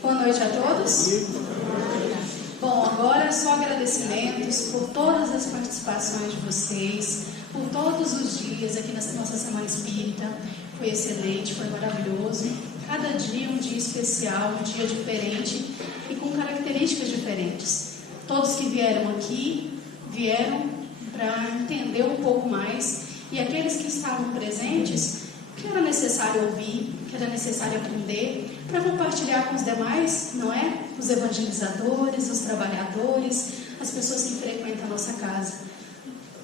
Boa noite a todos. Bom, agora só agradecimentos por todas as participações de vocês, por todos os dias aqui na nossa Semana Espírita. Foi excelente, foi maravilhoso. Cada dia um dia especial, um dia diferente e com características diferentes. Todos que vieram aqui, vieram para entender um pouco mais, e aqueles que estavam presentes, que era necessário ouvir, que era necessário aprender, para compartilhar com os demais, não é? Os evangelizadores, os trabalhadores, as pessoas que frequentam a nossa casa.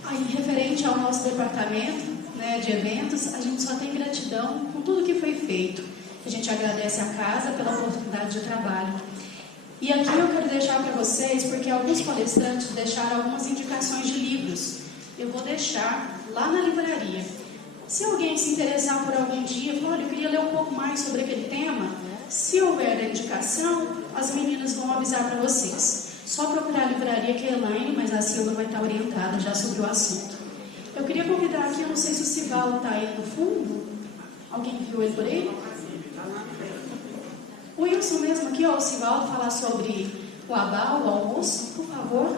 Aí, referente ao nosso departamento, né, de eventos, a gente só tem gratidão com tudo que foi feito. A gente agradece a casa pela oportunidade de trabalho. E aqui eu quero deixar para vocês, porque alguns palestrantes deixaram algumas indicações de livros. Eu vou deixar lá na livraria. Se alguém se interessar por algum dia, falar, olha, eu queria ler um pouco mais sobre aquele tema, se houver a indicação, as meninas vão avisar para vocês. Só procurar a livraria que é Elaine, mas a Silva vai estar orientada já sobre o assunto. Eu queria convidar aqui, eu não sei se o Sivaldo está aí no fundo. Alguém viu ele por aí? O Wilson mesmo aqui, ó, o Sivaldo, falar sobre o abá, o almoço, por favor.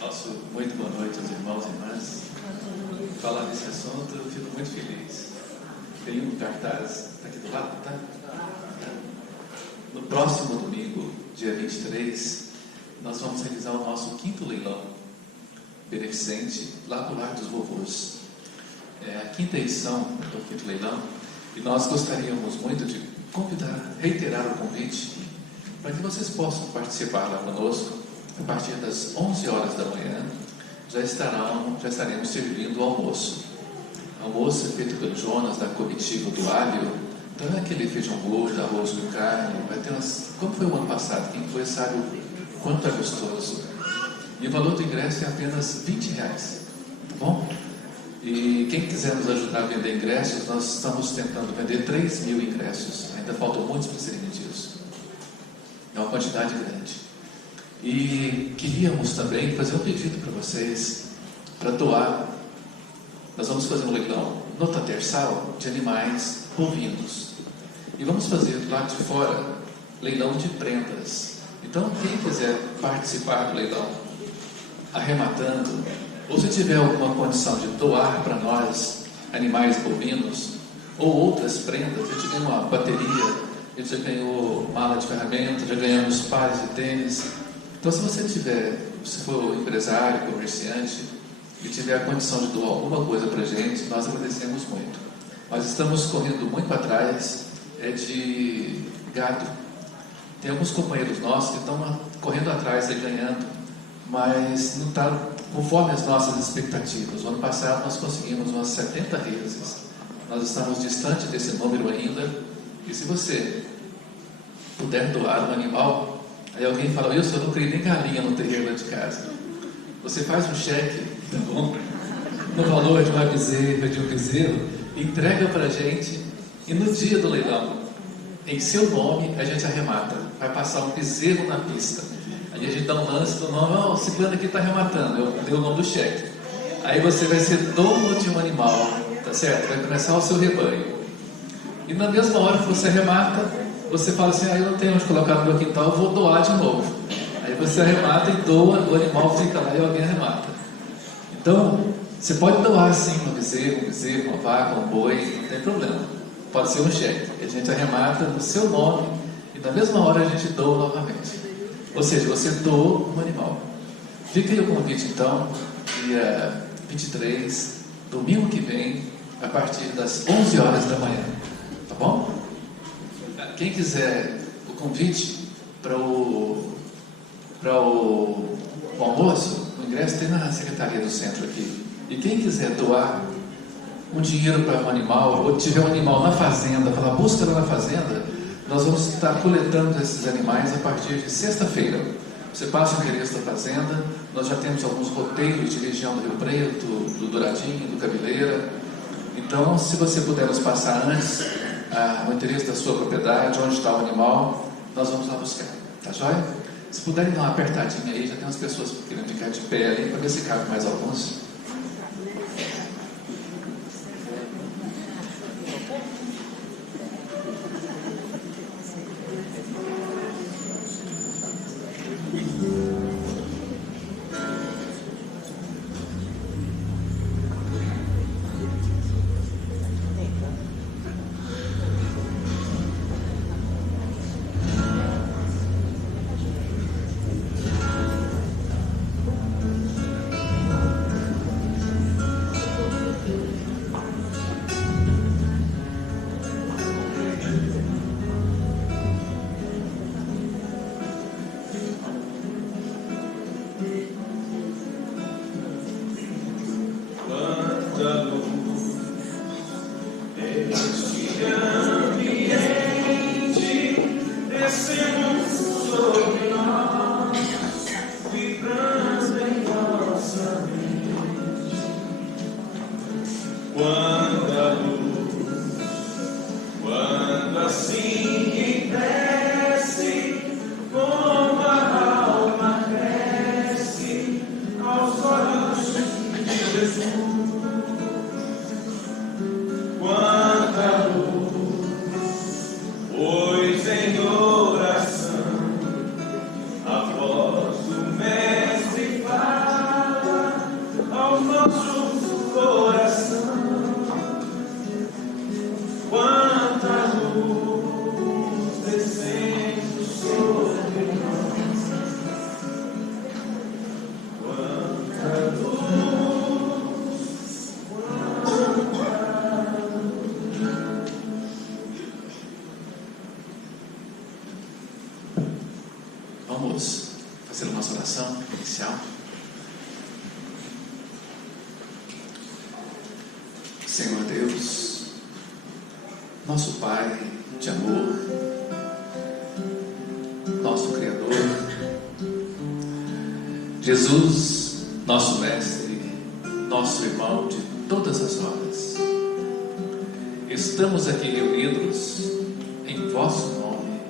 Nosso muito boa noite aos irmãos e irmãs. Falar desse assunto, eu fico muito feliz. Tem um cartaz, está aqui do lado, tá? No próximo domingo, dia 23, nós vamos realizar o nosso 5º leilão beneficente lá no Lar dos Vovôs. É a 5ª edição do 5º leilão, e nós gostaríamos muito de reiterar o convite para que vocês possam participar lá conosco. A partir das 11 horas da manhã, já estaremos servindo o almoço. O almoço é feito pelo Jonas, da comitiva do Alho. Então é aquele feijão gordo, arroz com carne. Vai ter como foi o ano passado? Quem foi sabe o quanto é gostoso. E o valor do ingresso é apenas R$20, tá bom? E quem quiser nos ajudar a vender ingressos, nós estamos tentando vender 3.000 ingressos. Ainda faltam muitos para serem vendidos. É uma quantidade grande. E queríamos também fazer um pedido para vocês, para doar. Nós vamos fazer um leilão no Tatersal de animais bovinos. E vamos fazer lá de fora leilão de prendas. Então, quem quiser participar do leilão, arrematando, ou se tiver alguma condição de doar para nós animais bovinos, ou outras prendas, a gente ganhou uma bateria, a gente já ganhou mala de ferramentas, já ganhamos pares de tênis. Então, se você se for empresário, comerciante, e tiver a condição de doar alguma coisa para a gente, nós agradecemos muito. Nós estamos correndo muito atrás de gado. Tem alguns companheiros nossos que estão correndo atrás e ganhando, mas não está conforme as nossas expectativas. O ano passado nós conseguimos umas 70 reses. Nós estamos distante desse número ainda. E se você puder doar um animal, aí alguém fala, eu não criei nem galinha no terreiro lá de casa. Você faz um cheque, tá bom? No valor de uma bezerra, de um bezerro, entrega para a gente, e no dia do leilão, em seu nome, a gente arremata. Vai passar um bezerro na pista. Aí a gente dá um lance do nome, o ciclano aqui está arrematando, eu dei o nome do cheque. Aí você vai ser dono de um animal, tá certo? Vai começar o seu rebanho. E na mesma hora que você arremata, você fala assim, eu não tenho onde colocar no meu quintal, eu vou doar de novo. Aí você arremata e doa, o animal fica lá e alguém arremata. Então, você pode doar sim um bezerro, uma vaca, um boi, não tem problema. Pode ser um cheque. A gente arremata no seu nome e na mesma hora a gente doa novamente. Ou seja, você doa um animal. Fica aí o convite então, dia 23, domingo que vem, a partir das 11 horas da manhã. Tá bom? Quem quiser o convite para o almoço, o ingresso tem na secretaria do centro aqui. E quem quiser doar um dinheiro para um animal, ou tiver um animal na fazenda, falar, busca lá na fazenda, nós vamos estar coletando esses animais a partir de sexta-feira. Você passa o endereço da fazenda, nós já temos alguns roteiros de região do Rio Preto, do Douradinho, do Cabeleira. Então, se você puder nos passar antes o endereço da sua propriedade, onde está o animal, nós vamos lá buscar. Tá joia? Se puderem dar uma apertadinha aí, já tem umas pessoas querendo ficar de pé ali, para ver se cabe mais alguns. Vamos fazer a nossa oração inicial. Senhor Deus, nosso Pai de amor, nosso Criador, Jesus, nosso Mestre, nosso irmão de todas as horas, estamos aqui reunidos em vosso nome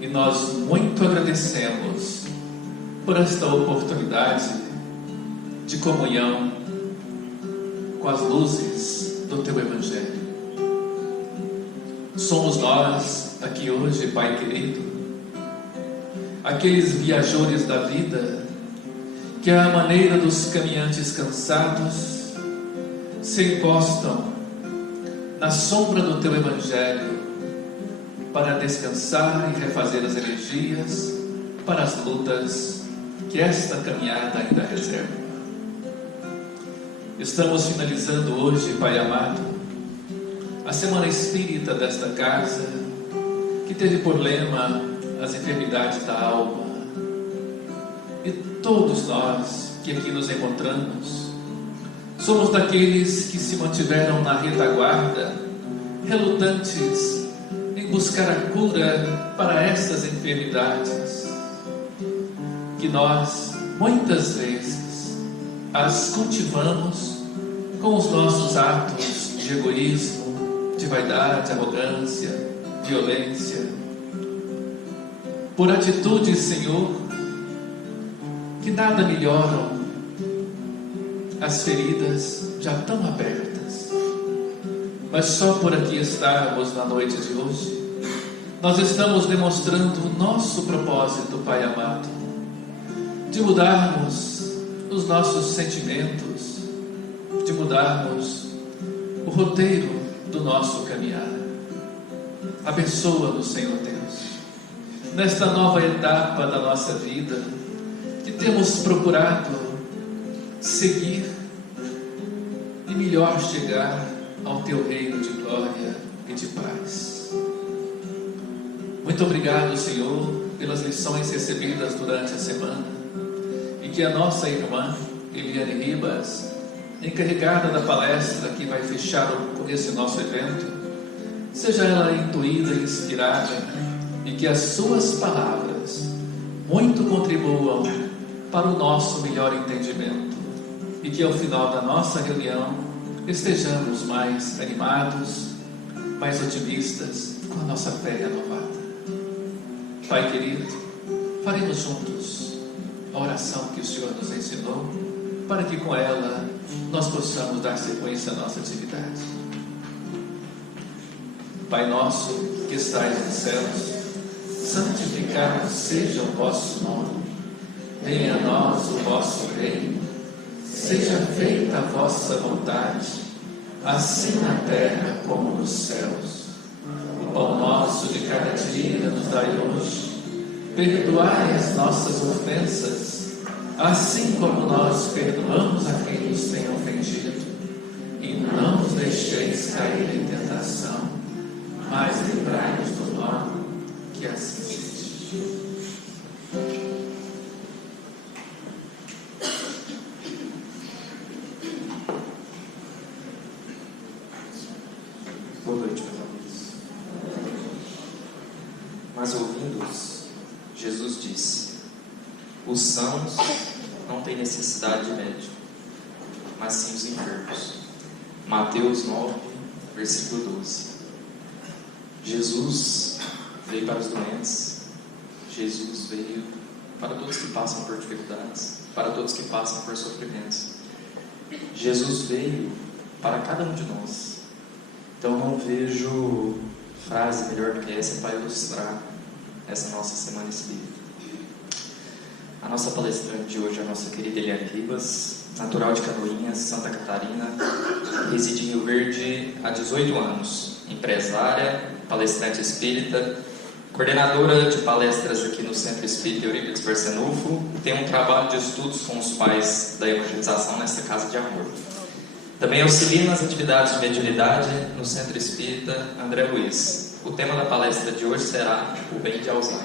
e nós muito agradecemos por esta oportunidade de comunhão com as luzes do Teu Evangelho. Somos nós aqui hoje, Pai querido, aqueles viajores da vida que, à maneira dos caminhantes cansados, se encostam na sombra do Teu Evangelho para descansar e refazer as energias para as lutas que esta caminhada ainda reserva. Estamos finalizando hoje, Pai amado, a Semana Espírita desta casa, que teve por lema as enfermidades da alma. E todos nós que aqui nos encontramos, somos daqueles que se mantiveram na retaguarda, relutantes em buscar a cura para estas enfermidades, que nós, muitas vezes, as cultivamos com os nossos atos de egoísmo, de vaidade, arrogância, violência, por atitudes, Senhor, que nada melhoram as feridas já tão abertas. Mas só por aqui estarmos na noite de hoje, nós estamos demonstrando o nosso propósito, Pai amado, de mudarmos os nossos sentimentos, de mudarmos o roteiro do nosso caminhar. Abençoa-nos, Senhor Deus, nesta nova etapa da nossa vida, que temos procurado seguir e melhor chegar ao Teu reino de glória e de paz. Muito obrigado, Senhor, pelas lições recebidas durante a semana, e que a nossa irmã Eliane Ribas, encarregada da palestra que vai fechar esse nosso evento, seja ela intuída e inspirada, e que as suas palavras muito contribuam para o nosso melhor entendimento, e que ao final da nossa reunião estejamos mais animados, mais otimistas, com a nossa fé renovada. Pai querido, faremos juntos a oração que o Senhor nos ensinou, para que com ela nós possamos dar sequência à nossa atividade. Pai nosso que estais nos céus, santificado seja o vosso nome. Venha a nós o vosso reino. Seja feita a vossa vontade, assim na terra como nos céus. O pão nosso de cada dia nos dai hoje. Perdoai as nossas ofensas, assim como nós perdoamos a quem nos tem ofendido. E não nos deixeis cair em tentação, mas livrai-nos do mal, que assim seja. Boa noite, meus amigos. Mas ouvindo-os, Jesus disse: os sãos não têm necessidade de médico, mas sim os enfermos. Mateus 9, versículo 12. Jesus veio para os doentes, Jesus veio para todos que passam por dificuldades, para todos que passam por sofrimentos. Jesus veio para cada um de nós. Então não vejo frase melhor do que essa para ilustrar essa nossa semana espírita. A nossa palestrante de hoje é a nossa querida Eliane Ribas, natural de Canoinhas, Santa Catarina, reside em Rio Verde há 18 anos, empresária, palestrante espírita, coordenadora de palestras aqui no Centro Espírita Eurípides Barçanufo, tem um trabalho de estudos com os pais da evangelização nessa casa de amor. Também auxilia nas atividades de mediunidade no Centro Espírita André Luiz. O tema da palestra de hoje será o bem de Alzheimer.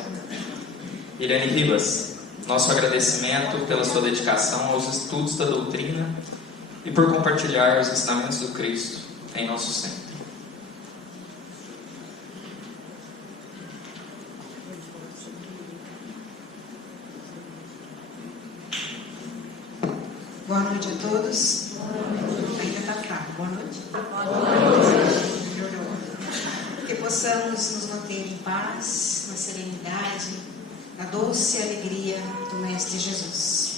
Eliane Ribas, nosso agradecimento pela sua dedicação aos estudos da doutrina e por compartilhar os ensinamentos do Cristo em nosso centro. Boa noite a todos. Ainda está fraco. Boa noite. Boa noite. Que possamos nos manter em paz, na serenidade, na doce alegria do Mestre Jesus.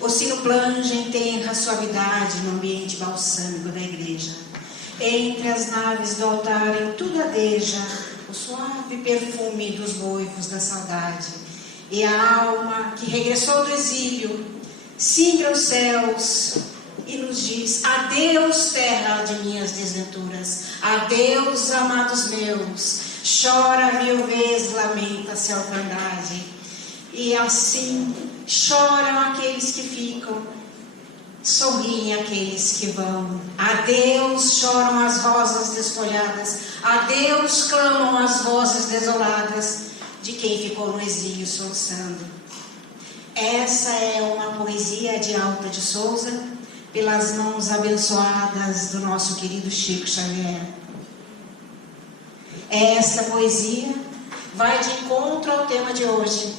O sino planja em tenra suavidade no ambiente balsâmico da igreja. Entre as naves do altar em tudo adeja o suave perfume dos goivos da saudade. E a alma que regressou do exílio singra os céus e nos diz: adeus, terra de minhas desventuras, adeus, amados meus, chora mil vezes, lamenta-se a orfandade. E assim choram aqueles que ficam, sorriem aqueles que vão. Adeus, choram as rosas desfolhadas, adeus, clamam as vozes desoladas de quem ficou no exílio soluçando. Essa é uma poesia de Alta de Souza, pelas mãos abençoadas do nosso querido Chico Xavier. Esta poesia vai de encontro ao tema de hoje.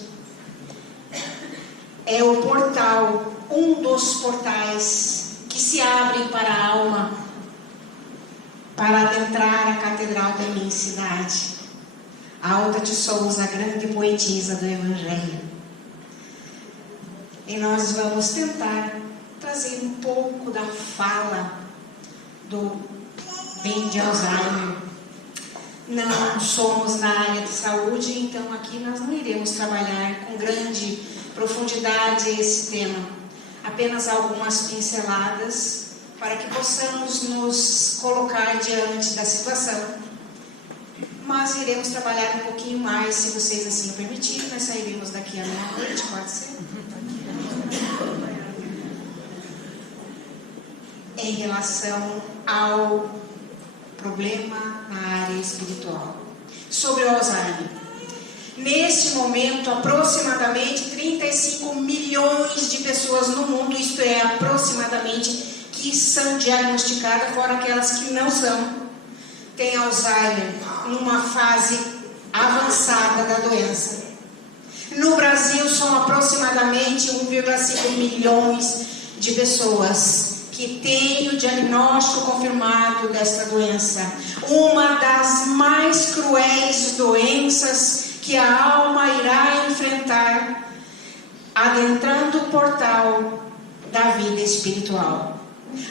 É o portal, um dos portais que se abrem para a alma, para adentrar a catedral da imensidade. Alta de Souza, a grande poetisa do Evangelho. E nós vamos tentar trazer um pouco da fala do bem de Alzheimer. Não somos na área de saúde, então aqui nós não iremos trabalhar com grande profundidade esse tema. Apenas algumas pinceladas para que possamos nos colocar diante da situação. Mas iremos trabalhar um pouquinho mais, se vocês assim o permitirem. Nós sairemos daqui à meia-noite, pode ser? Em relação ao problema na área espiritual. Sobre o Alzheimer. Neste momento, aproximadamente 35 milhões de pessoas no mundo, isto é, aproximadamente, que são diagnosticadas, fora aquelas que não são, têm Alzheimer numa fase avançada da doença. No Brasil, são aproximadamente 1,5 milhões de pessoas que têm o diagnóstico confirmado desta doença. Uma das mais cruéis doenças que a alma irá enfrentar, adentrando o portal da vida espiritual.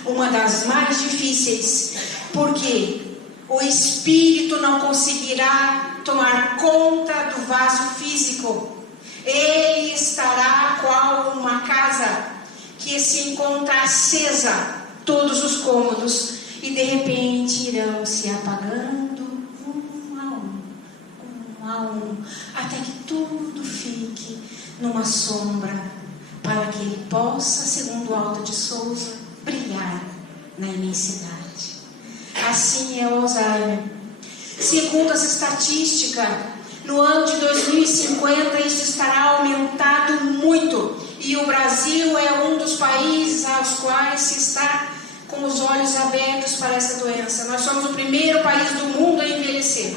Uma das mais difíceis, porque o espírito não conseguirá tomar conta do vaso físico. Ele estará qual uma casa que se encontra acesa, todos os cômodos, e de repente irão se apagando um a um, até que tudo fique numa sombra, para que ele possa, segundo Alta de Souza, brilhar na imensidade. Assim é o Alzheimer. Segundo as estatísticas, no ano de 2050 isso estará aumentado muito. E o Brasil é um dos países aos quais se está com os olhos abertos para essa doença. Nós somos o primeiro país do mundo a envelhecer.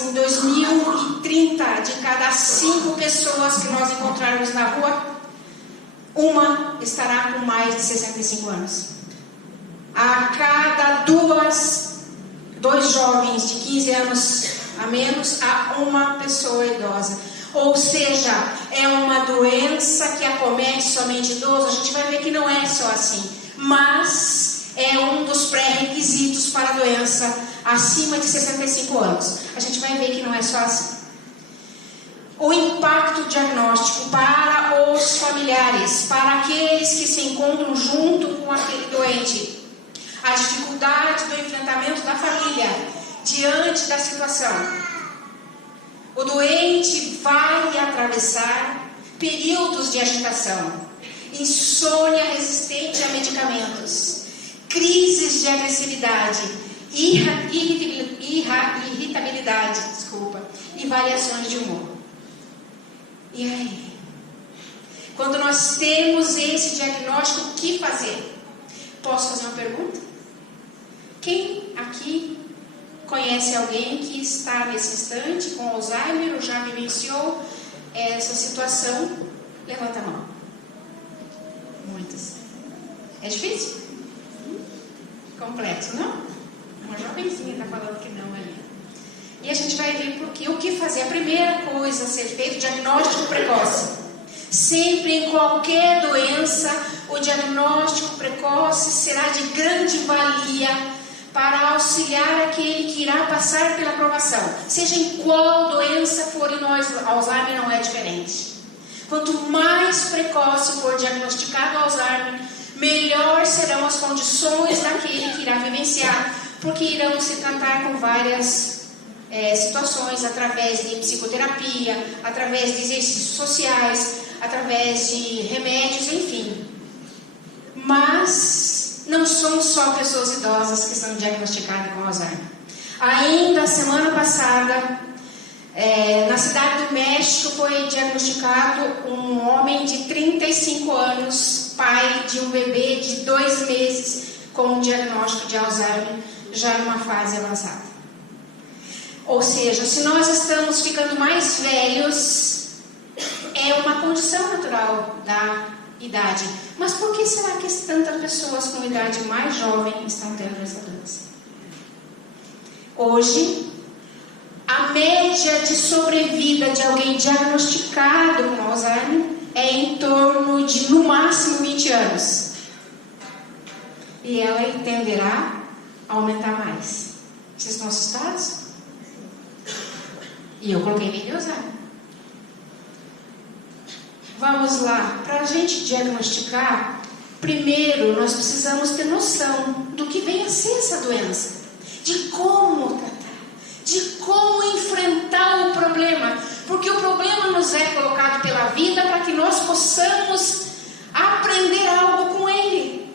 Em 2030, de cada 5 pessoas que nós encontrarmos na rua, uma estará com mais de 65 anos. A cada 2 2 jovens de 15 anos a menos a uma pessoa idosa. Ou seja, é uma doença que acomete somente idosos. A gente vai ver que não é só assim, mas é um dos pré-requisitos para a doença acima de 65 anos. A gente vai ver que não é só assim. O impacto diagnóstico para os familiares, para aqueles que se encontram junto com aquele doente. A dificuldade do enfrentamento da família diante da situação. O doente vai atravessar períodos de agitação, insônia resistente a medicamentos, crises de agressividade, irritabilidade, e variações de humor. E aí? Quando nós temos esse diagnóstico, o que fazer? Posso fazer uma pergunta? Quem aqui conhece alguém que está nesse instante com Alzheimer ou já vivenciou essa situação? Levanta a mão. Muitas. É difícil? Complexo, não? Uma jovenzinha está falando que não ali. E a gente vai ver o que fazer. A primeira coisa a ser feito, diagnóstico precoce. Sempre em qualquer doença, o diagnóstico precoce será de grande valia para auxiliar aquele que irá passar pela provação. Seja em qual doença for, e nós, Alzheimer não é diferente. Quanto mais precoce for diagnosticado Alzheimer, melhor serão as condições daquele que irá vivenciar, porque irão se tratar com várias situações, através de psicoterapia, através de exercícios sociais, através de remédios, enfim. Mas não são só pessoas idosas que são diagnosticadas com Alzheimer. Ainda a semana passada, na cidade do México, foi diagnosticado um homem de 35 anos, pai de um bebê de 2 meses, com um diagnóstico de Alzheimer, já numa fase avançada. Ou seja, se nós estamos ficando mais velhos, é uma condição natural da idade. Mas por que será que tantas pessoas com idade mais jovem estão tendo essa doença? Hoje, a média de sobrevida de alguém diagnosticado com Alzheimer é em torno de, no máximo, 20 anos. E ela tenderá a aumentar mais. Vocês estão assustados? E eu coloquei bem Alzheimer. Vamos lá, para a gente diagnosticar, primeiro nós precisamos ter noção do que vem a ser essa doença, de como tratar, de como enfrentar o problema, porque o problema nos é colocado pela vida para que nós possamos aprender algo com ele,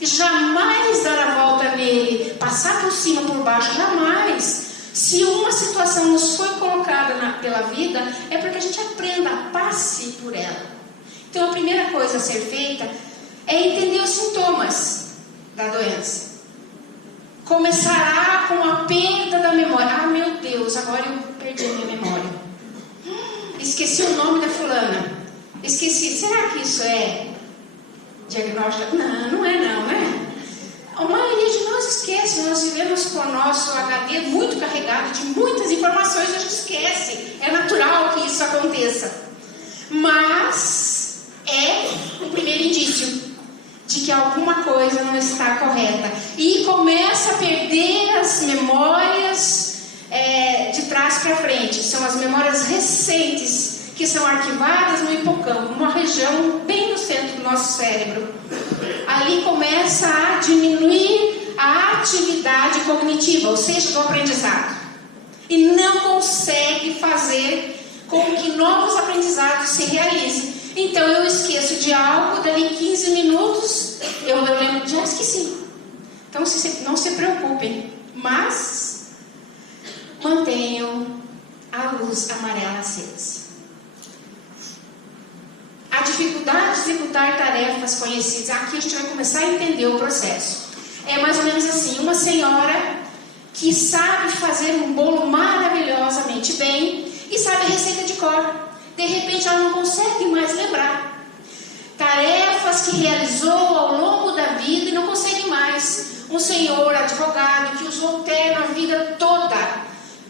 e jamais dar a volta nele, passar por cima, por baixo, jamais. Se uma situação nos foi colocada pela vida, é para que a gente aprenda, passe por ela. Então, a primeira coisa a ser feita é entender os sintomas da doença. Começará com a perda da memória. Ah, meu Deus, agora eu perdi a minha memória. Esqueci o nome da fulana. Esqueci. Será que isso é diagnóstico? Não, não é não, né? A maioria de nós esquece, nós vivemos com o nosso HD muito carregado de muitas informações, a gente esquece. É natural que isso aconteça. Mas é o primeiro indício de que alguma coisa não está correta. E começa a perder as memórias de trás para frente. São as memórias recentes que são arquivadas no hipocampo, uma região bem no centro do nosso cérebro. Ali começa a diminuir a atividade cognitiva, ou seja, do aprendizado. E não consegue fazer com que novos aprendizados se realizem. Então eu esqueço de algo, dali 15 minutos eu lembro, já esqueci. Então não se preocupem, mas mantenham a luz amarela acesa. A dificuldade de executar tarefas conhecidas. Aqui a gente vai começar a entender o processo. É mais ou menos assim, uma senhora que sabe fazer um bolo maravilhosamente bem e sabe a receita de cor. De repente ela não consegue mais lembrar. Tarefas que realizou ao longo da vida e não consegue mais. Um senhor advogado que usou usou terno a vida toda,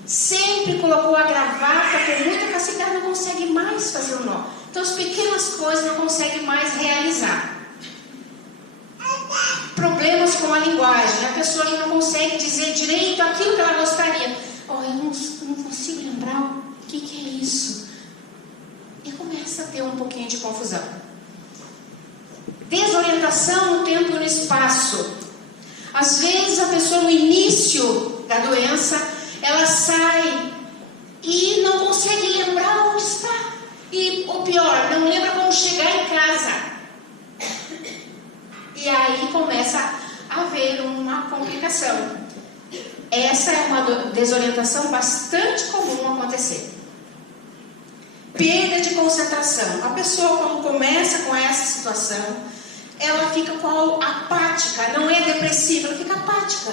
sempre colocou a gravata com muita facilidade, não consegue mais fazer o nó. Então as pequenas coisas não consegue mais realizar. Problemas com a linguagem, a pessoa já não consegue dizer direito aquilo que ela gostaria. Eu não consigo lembrar o que é isso. E começa a ter um pouquinho de confusão. Desorientação no tempo e no espaço. Às vezes a pessoa no início da doença, ela sai e não consegue lembrar onde está. E o pior, não lembra como chegar em casa. E aí começa a haver uma complicação. Essa é uma desorientação bastante comum acontecer. Perda de concentração. A pessoa, quando começa com essa situação, ela fica apática, não é depressiva, ela fica apática.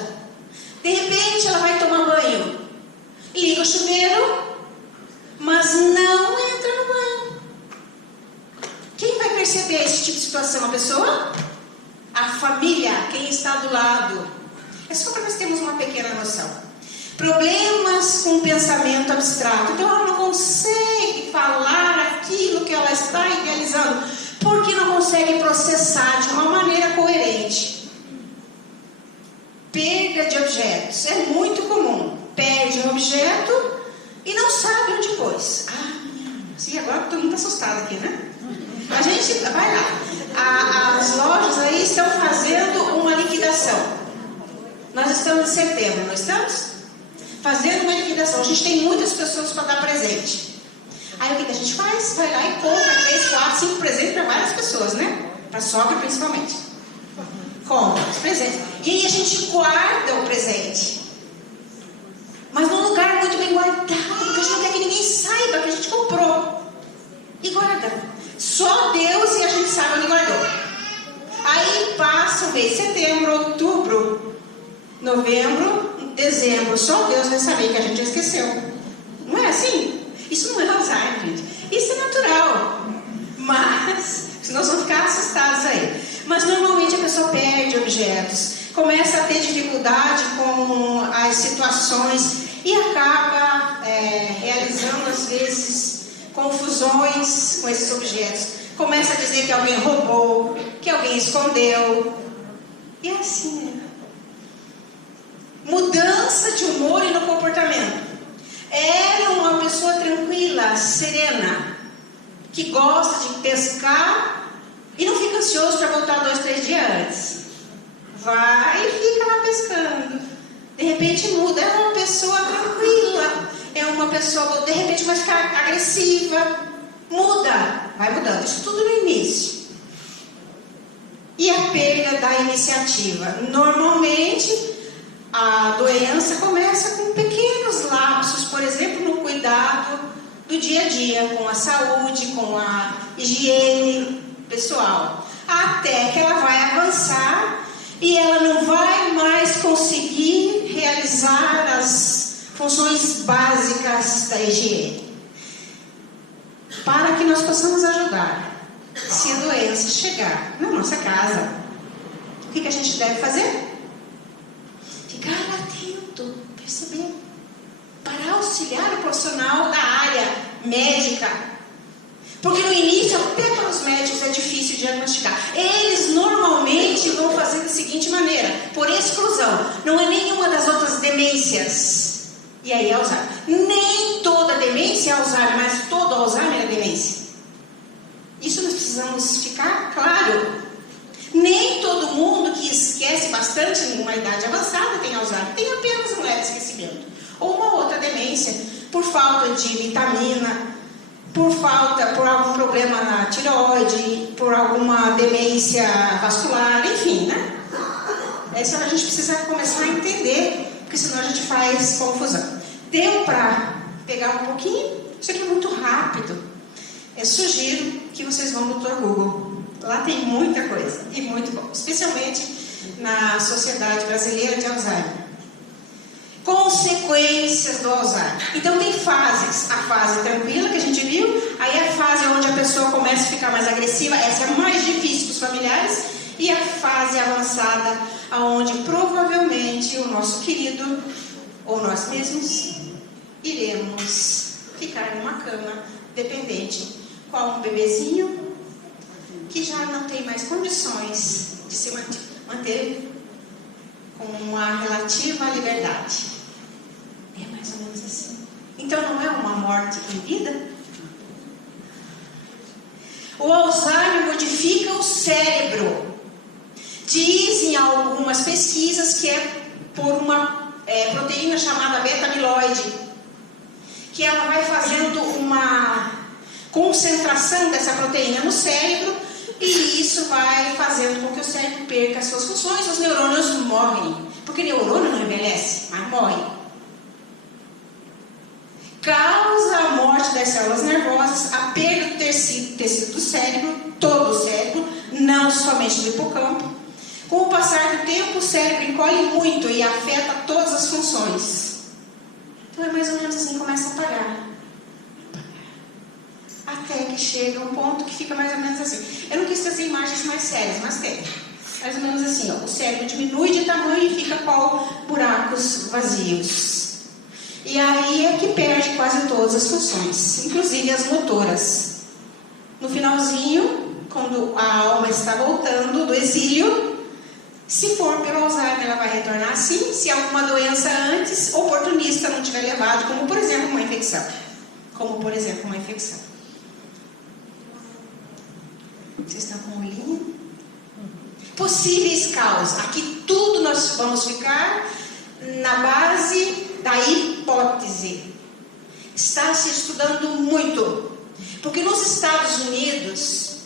De repente ela vai tomar banho, liga o chuveiro, mas não entra no banho. Quem vai perceber esse tipo de situação? A pessoa? A família, quem está do lado. É só para nós termos uma pequena noção. Problemas com pensamento abstrato. Então ela não consegue falar aquilo que ela está idealizando, porque não consegue processar de uma maneira coerente. Perda de objetos. É muito comum. Perde um objeto e não sabe onde pôs. Sim, agora estou muito assustada aqui, né? A gente vai lá. As lojas aí estão fazendo uma liquidação. Nós estamos em setembro, não estamos? Fazendo uma liquidação. A gente tem muitas pessoas para dar presente. Aí o que a gente faz? Vai lá e compra 3, 4, 5 presentes para várias pessoas, né? Para a sogra principalmente. Compra os presentes. E aí a gente guarda o presente. Mas num lugar muito bem guardado, porque a gente não quer que ninguém saiba que a gente comprou. E guarda. Só Deus e a gente sabe onde guardou. Aí passa o mês, setembro, outubro, novembro, dezembro. Só Deus vai saber que a gente já esqueceu. Não é assim? Isso não é Alzheimer, gente. Isso é natural. Mas, senão nós vamos ficar assustados aí. Mas normalmente a pessoa perde objetos, começa a ter dificuldade com as situações e acaba realizando, às vezes, confusões com esses objetos. Começa a dizer que alguém roubou, que alguém escondeu. E é assim, né? Mudança de humor e no comportamento. Era uma pessoa tranquila, serena, que gosta de pescar e não fica ansioso para voltar 2, 3 dias antes. Vai e fica lá pescando. De repente muda, é uma pessoa tranquila, é uma pessoa, de repente vai ficar agressiva. Muda, vai mudando. Isso tudo no início. E a perda da iniciativa. Normalmente a doença começa com pequenos lapsos, por exemplo, no cuidado do dia a dia, com a saúde, com a higiene pessoal, até que ela vai avançar e ela não vai mais conseguir realizar as funções básicas da higiene. Para que nós possamos ajudar, se a doença chegar na nossa casa, o que a gente deve fazer? Ficar atento, perceber, para auxiliar o profissional da área médica. Porque no início, até para os médicos é difícil diagnosticar. Eles normalmente vão fazer da seguinte maneira, por exclusão. Não é nenhuma das outras demências. E aí é Alzheimer. Nem toda demência é Alzheimer, mas todo Alzheimer é demência. Isso nós precisamos ficar claro. Nem todo mundo que esquece bastante em uma idade avançada tem Alzheimer. Tem apenas um leve esquecimento. Ou uma outra demência, por falta de vitamina, por algum problema na tireoide, por alguma demência vascular, enfim, né? Isso a gente precisa começar a entender, porque senão a gente faz confusão. Deu para pegar um pouquinho? Isso aqui é muito rápido. Eu sugiro que vocês vão no Dr. Google. Lá tem muita coisa e muito bom, especialmente na Sociedade Brasileira de Alzheimer. Consequências do Alzheimer. Então tem fases. A fase tranquila que a gente viu, aí a fase onde a pessoa começa a ficar mais agressiva, essa é mais difícil para os familiares, e a fase avançada, aonde provavelmente o nosso querido, ou nós mesmos, iremos ficar numa cama dependente, qual um bebezinho que já não tem mais condições de se manter com uma relativa liberdade. É mais ou menos assim. Então não é uma morte em vida? O Alzheimer modifica o cérebro. Dizem algumas pesquisas que é por uma proteína chamada beta-amiloide, que ela vai fazendo uma concentração dessa proteína no cérebro, e isso vai fazendo com que o cérebro perca as suas funções, os neurônios morrem. Porque neurônio não envelhece, mas morre. Causa a morte das células nervosas, a perda do tecido do cérebro, todo o cérebro, não somente do hipocampo. Com o passar do tempo, o cérebro encolhe muito e afeta todas as funções. Então é mais ou menos assim, começa a apagar. Até que chega um ponto que fica mais ou menos assim. Eu não quis trazer imagens mais sérias, mas tem. Mais ou menos assim, ó, o cérebro diminui de tamanho e fica com buracos vazios. E aí é que perde quase todas as funções, inclusive as motoras. No finalzinho, quando a alma está voltando do exílio, se for pelo Alzheimer, ela vai retornar sim, se alguma doença antes oportunista não tiver levado, como por exemplo uma infecção. Vocês estão com o olhinho? Possíveis causas. Aqui tudo nós vamos ficar na base da hipótese. Está se estudando muito. Porque nos Estados Unidos,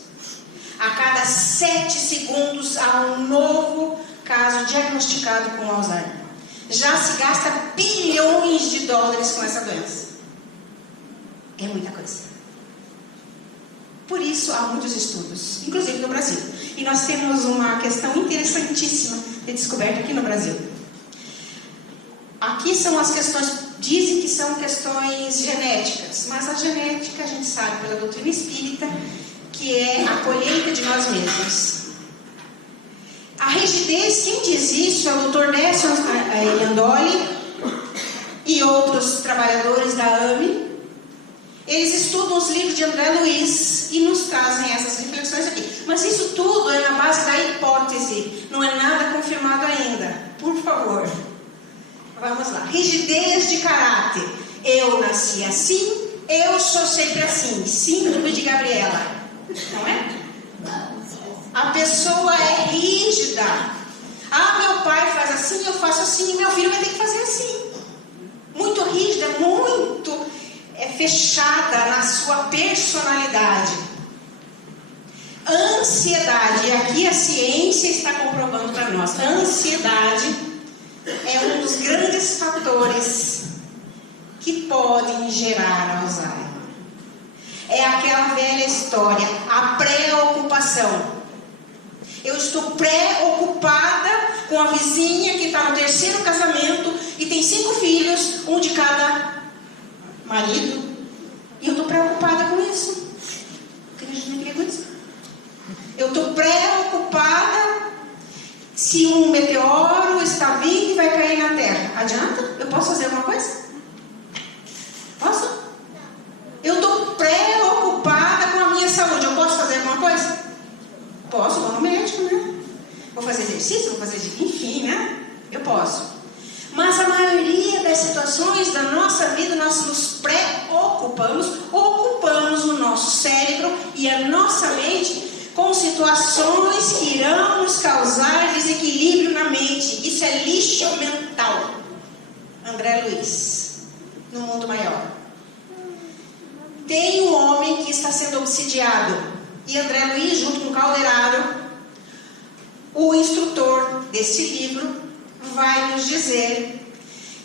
a cada 7 segundos há um novo caso diagnosticado com Alzheimer. Já se gasta bilhões de dólares com essa doença. É muita coisa. Por isso há muitos estudos, inclusive no Brasil. E nós temos uma questão interessantíssima de descoberta aqui no Brasil. Aqui são as questões, dizem que são questões genéticas, mas a genética a gente sabe pela doutrina espírita que é a colheita de nós mesmos. A rigidez, quem diz isso é o Dr. Décio Iandoli e outros trabalhadores da AME. Eles estudam os livros de André Luiz e nos trazem essas reflexões aqui. Mas isso tudo é na base da hipótese, não é nada confirmado ainda. Por favor, vamos lá. Rigidez de caráter. Eu nasci assim, eu sou sempre assim. Síndrome de Gabriela. Não é? A pessoa é rígida. Ah, meu pai faz assim, eu faço assim, e meu filho vai ter que fazer assim. Muito rígida, muito fechada na sua personalidade. Ansiedade, e aqui a ciência está comprovando para nós. A ansiedade é um dos grandes fatores que podem gerar Alzheimer. É aquela velha história, a preocupação. Eu estou preocupada com a vizinha que está no 3º casamento e tem 5 filhos, um de cada marido, e eu estou preocupada com isso. Eu estou preocupada se um meteoro está vindo e vai cair na Terra. Adianta? Eu posso fazer alguma coisa? Posso? Eu estou preocupada com a minha saúde. Eu posso fazer alguma coisa? Posso, vou no médico, né? Vou fazer exercício, vou fazer... Enfim, né? Eu posso. Mas a maioria das situações da nossa vida, nós nos preocupamos, ocupamos o nosso cérebro e a nossa mente com situações que irão nos causar desequilíbrio na mente. Isso é lixo mental. André Luiz, no mundo maior. Tem um homem que está sendo obsidiado. E André Luiz, junto com Calderaro, o instrutor desse livro, vai nos dizer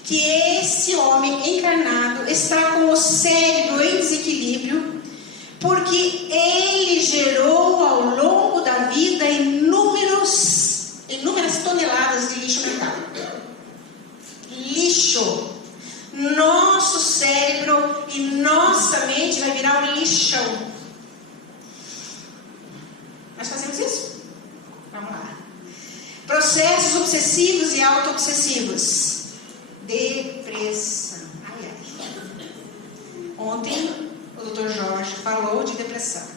que esse homem encarnado está com o cérebro em desequilíbrio porque ele gerou ao longo da vida inúmeras toneladas de lixo mental. Lixo. Nosso cérebro e nossa mente vai virar um lixão. Nós fazemos isso? Vamos lá. Processos obsessivos e auto-obsessivos. Depressão. Ai, ai. Ontem o Dr. Jorge falou de depressão.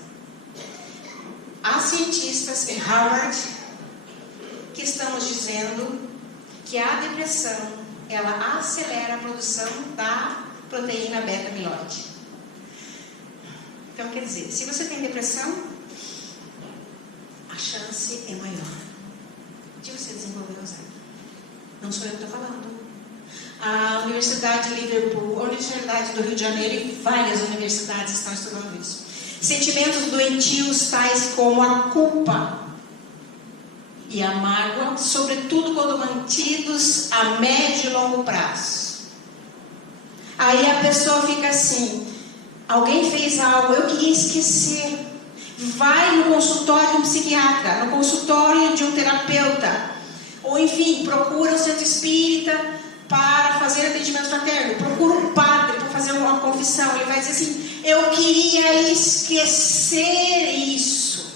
Há cientistas em Harvard que estão nos dizendo que a depressão, ela acelera a produção da proteína beta-amiloide. Então, quer dizer, se você tem depressão, a chance é maior de você desenvolver Alzheimer. Não sou eu que estou falando. A Universidade de Liverpool, a Universidade do Rio de Janeiro e várias universidades estão estudando isso. Sentimentos doentios tais como a culpa e a mágoa, sobretudo quando mantidos a médio e longo prazo. Aí a pessoa fica assim, alguém fez algo, eu queria esquecer. Vai no consultório de um psiquiatra, no consultório de um terapeuta, ou enfim, procura um centro espírita para fazer atendimento fraterno, procura um padre para fazer uma confissão. Ele vai dizer assim, eu queria esquecer isso,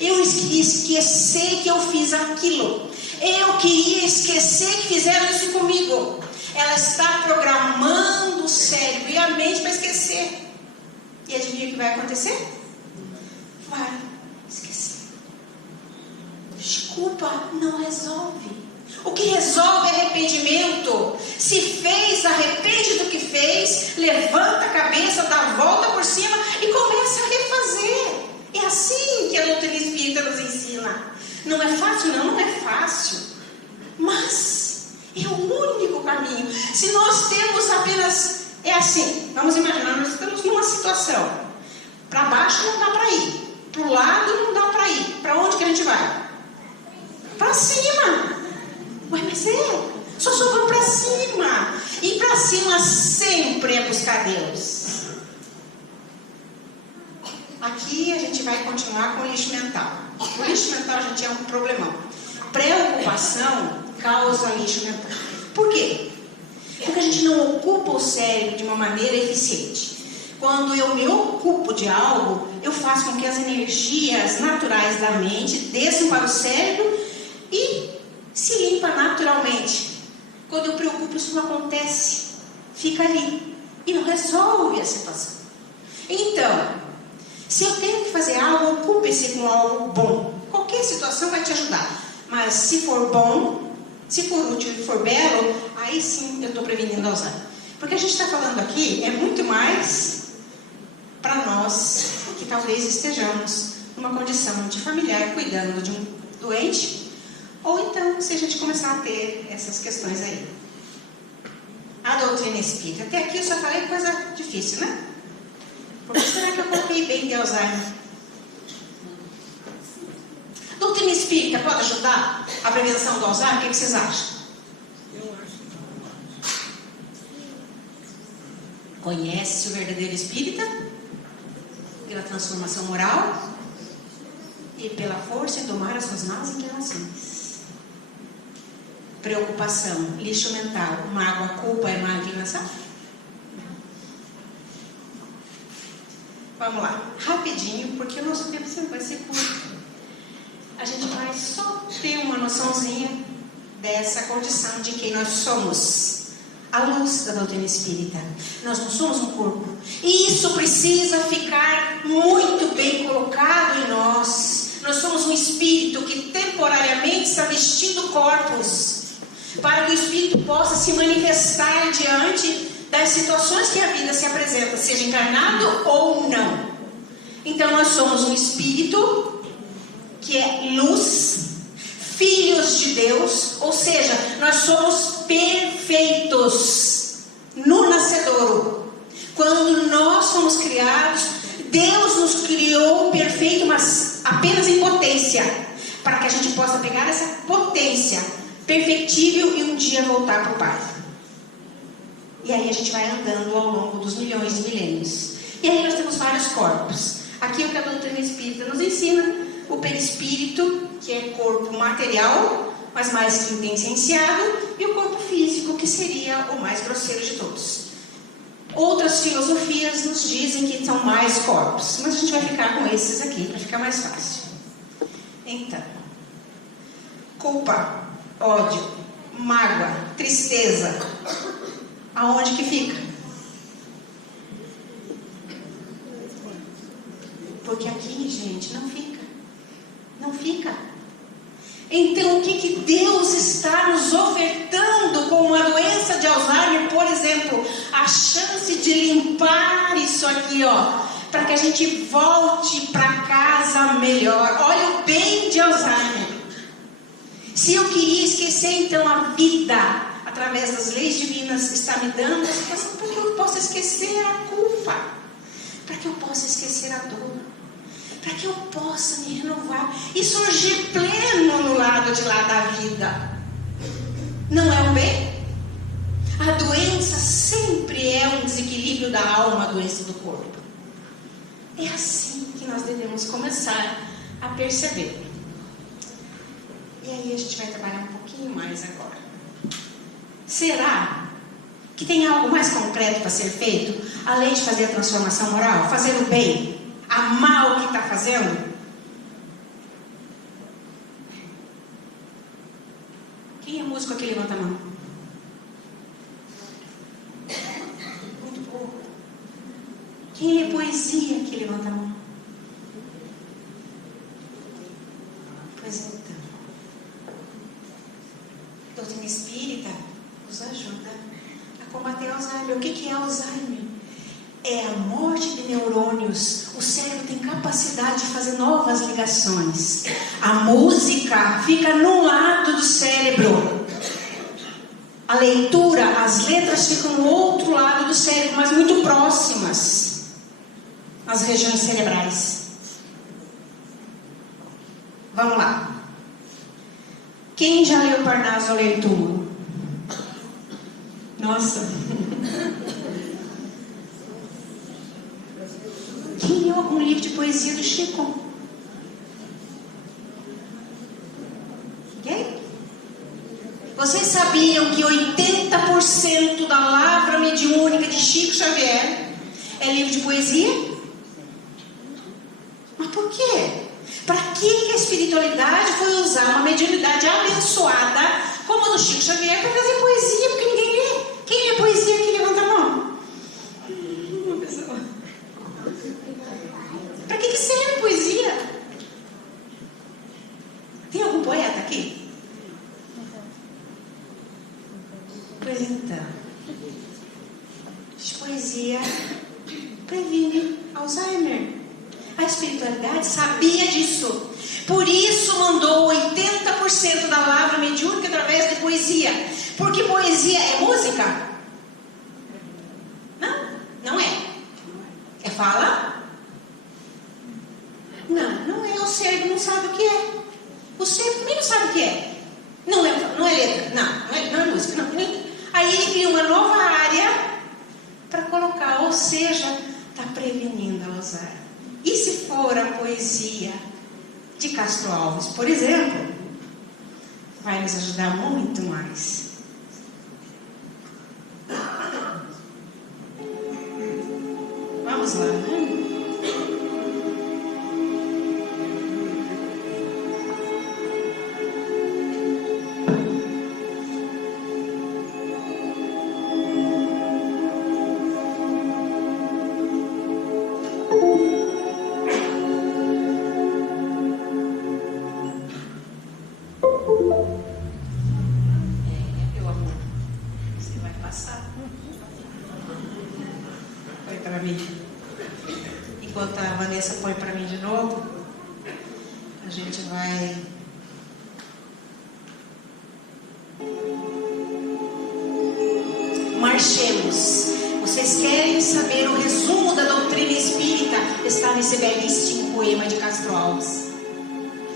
eu queria esquecer que eu fiz aquilo, eu queria esquecer que fizeram isso comigo. Ela está programando o cérebro e a mente para esquecer. E adivinha o que vai acontecer? Vai esquecer. Desculpa não resolve. O que resolve é arrependimento. Se fez, arrepende do que fez, levanta a cabeça, dá a volta por cima e começa a refazer. É assim que a doutrina espírita nos ensina. Não é fácil? Não é fácil. Mas é o único caminho. Se nós temos apenas... É assim, vamos imaginar, nós estamos numa situação. Para baixo não dá para ir. Para o lado não dá para ir. Para onde que a gente vai? Para cima. Ué, mas só sobrou para cima. E para cima sempre é buscar Deus. Aqui a gente vai continuar com o lixo mental. O lixo mental, gente, é um problemão. Preocupação causa lixo mental. Por quê? Porque a gente não ocupa o cérebro de uma maneira eficiente. Quando eu me ocupo de algo, eu faço com que as energias naturais da mente desçam para o cérebro e se limpa naturalmente. Quando eu preocupo, isso não acontece. Fica ali e não resolve a situação. Então, se eu tenho que fazer algo, ocupe-se com algo bom. Qualquer situação vai te ajudar. Mas se for bom, se for útil e for belo, aí sim eu estou prevenindo Alzheimer. Porque a gente está falando aqui é muito mais para nós que talvez estejamos numa condição de familiar cuidando de um doente, ou então se a gente começar a ter essas questões aí. A doutrina espírita. Até aqui eu só falei coisa difícil, né? Por que será que eu coloquei bem de Alzheimer? Doutrina espírita pode ajudar a prevenção do Alzheimer? O que vocês acham? Eu acho. Conhece o verdadeiro espírita? Pela transformação moral e pela força em domar as suas más inclinações. Preocupação, lixo mental, mágoa, culpa é má inclinação? Vamos lá, rapidinho, porque o nosso tempo sempre vai ser curto. A gente vai só ter uma noçãozinha dessa condição de quem nós somos. A luz da doutrina espírita. Nós não somos um corpo. E isso precisa ficar muito bem colocado em nós. Nós somos um espírito que temporariamente está vestindo corpos, para que o espírito possa se manifestar diante das situações que a vida se apresenta, seja encarnado ou não. Então nós somos um espírito que é luz, filhos de Deus, ou seja, nós somos perfeitos no nascedouro. Quando nós fomos criados, Deus nos criou perfeito, mas apenas em potência, para que a gente possa pegar essa potência perfectível e um dia voltar para o Pai. E aí a gente vai andando ao longo dos milhões de milênios. E aí nós temos vários corpos. Aqui é o que a doutrina espírita nos ensina: o perispírito, que é corpo material, mas mais intenciado, e o corpo físico, que seria o mais grosseiro de todos. Outras filosofias nos dizem que são mais corpos, mas a gente vai ficar com esses aqui, para ficar mais fácil. Então, culpa. ódio, mágoa, tristeza, aonde que fica? Porque aqui, gente, não fica. Não fica. Então, o que Deus está nos ofertando como a doença de Alzheimer, por exemplo, a chance de limpar isso aqui, ó, para que a gente volte para casa melhor. Olha o bem de Alzheimer. Se eu queria esquecer, então, a vida, através das leis divinas, está me dando a situação para que eu possa esquecer a culpa, para que eu possa esquecer a dor, para que eu possa me renovar e surgir pleno no lado de lá da vida. Não é o bem? A doença sempre é um desequilíbrio da alma, a doença do corpo. É assim que nós devemos começar a perceber. E aí a gente vai trabalhar um pouquinho mais agora. Será que tem algo mais concreto para ser feito, além de fazer a transformação moral, fazer o bem? Amar o que está fazendo? Quem é músico aqui? Levanta a mão. Muito pouco. Quem lê poesia aqui? Levanta a mão. Pois então, a doutrina espírita nos ajuda a combater Alzheimer. O que é Alzheimer? É a morte de neurônios. O cérebro tem capacidade de fazer novas ligações. A música fica num lado do cérebro. A leitura, as letras ficam no outro lado do cérebro, mas muito próximas às regiões cerebrais. Vamos lá. Quem já leu Parnaso ao Ler Túmulo? Nossa. Quem leu algum livro de poesia do Chico? Ninguém? Vocês sabiam que 80% da lavra mediúnica de Chico Xavier é livro de poesia? Mas por quê? Para que a espiritualidade foi usar uma mediunidade abençoada como a do Chico Xavier para trazer poesia? Porque ninguém lê. Quem lê poesia aqui? Levanta a mão. Uma pessoa. Para que serve poesia? Tem algum poeta aqui? Pois então, poesia previne Alzheimer. A espiritualidade sabia disso. Por isso mandou 80% da lavra mediúnica através de poesia. Porque poesia é música? Não, não é. É fala? Não é. O cérebro não sabe o que é. O cérebro também não sabe o que é. Não é letra. Não é música. Não. Aí ele cria uma nova área para colocar. Ou seja, está prevenindo Alzheimer. E se for a poesia de Castro Alves, por exemplo, vai nos ajudar muito mais. Vamos lá, né? Enquanto a Vanessa põe para mim de novo, a gente vai marchemos. Vocês querem saber o resumo da doutrina espírita? Está nesse belíssimo poema de Castro Alves.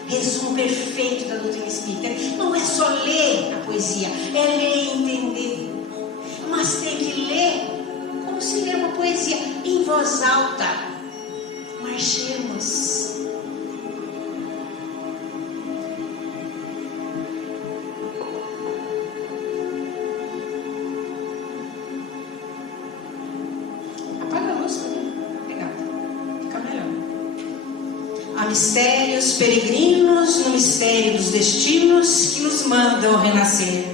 Resumo perfeito da doutrina espírita. Não é só ler a poesia, é ler e entender. Mas tem que ler como se lê uma poesia em voz alta. Marchemos. Apaga a luz também. Obrigada. Fica melhor. A mistérios peregrinos no mistério dos destinos que nos mandam renascer.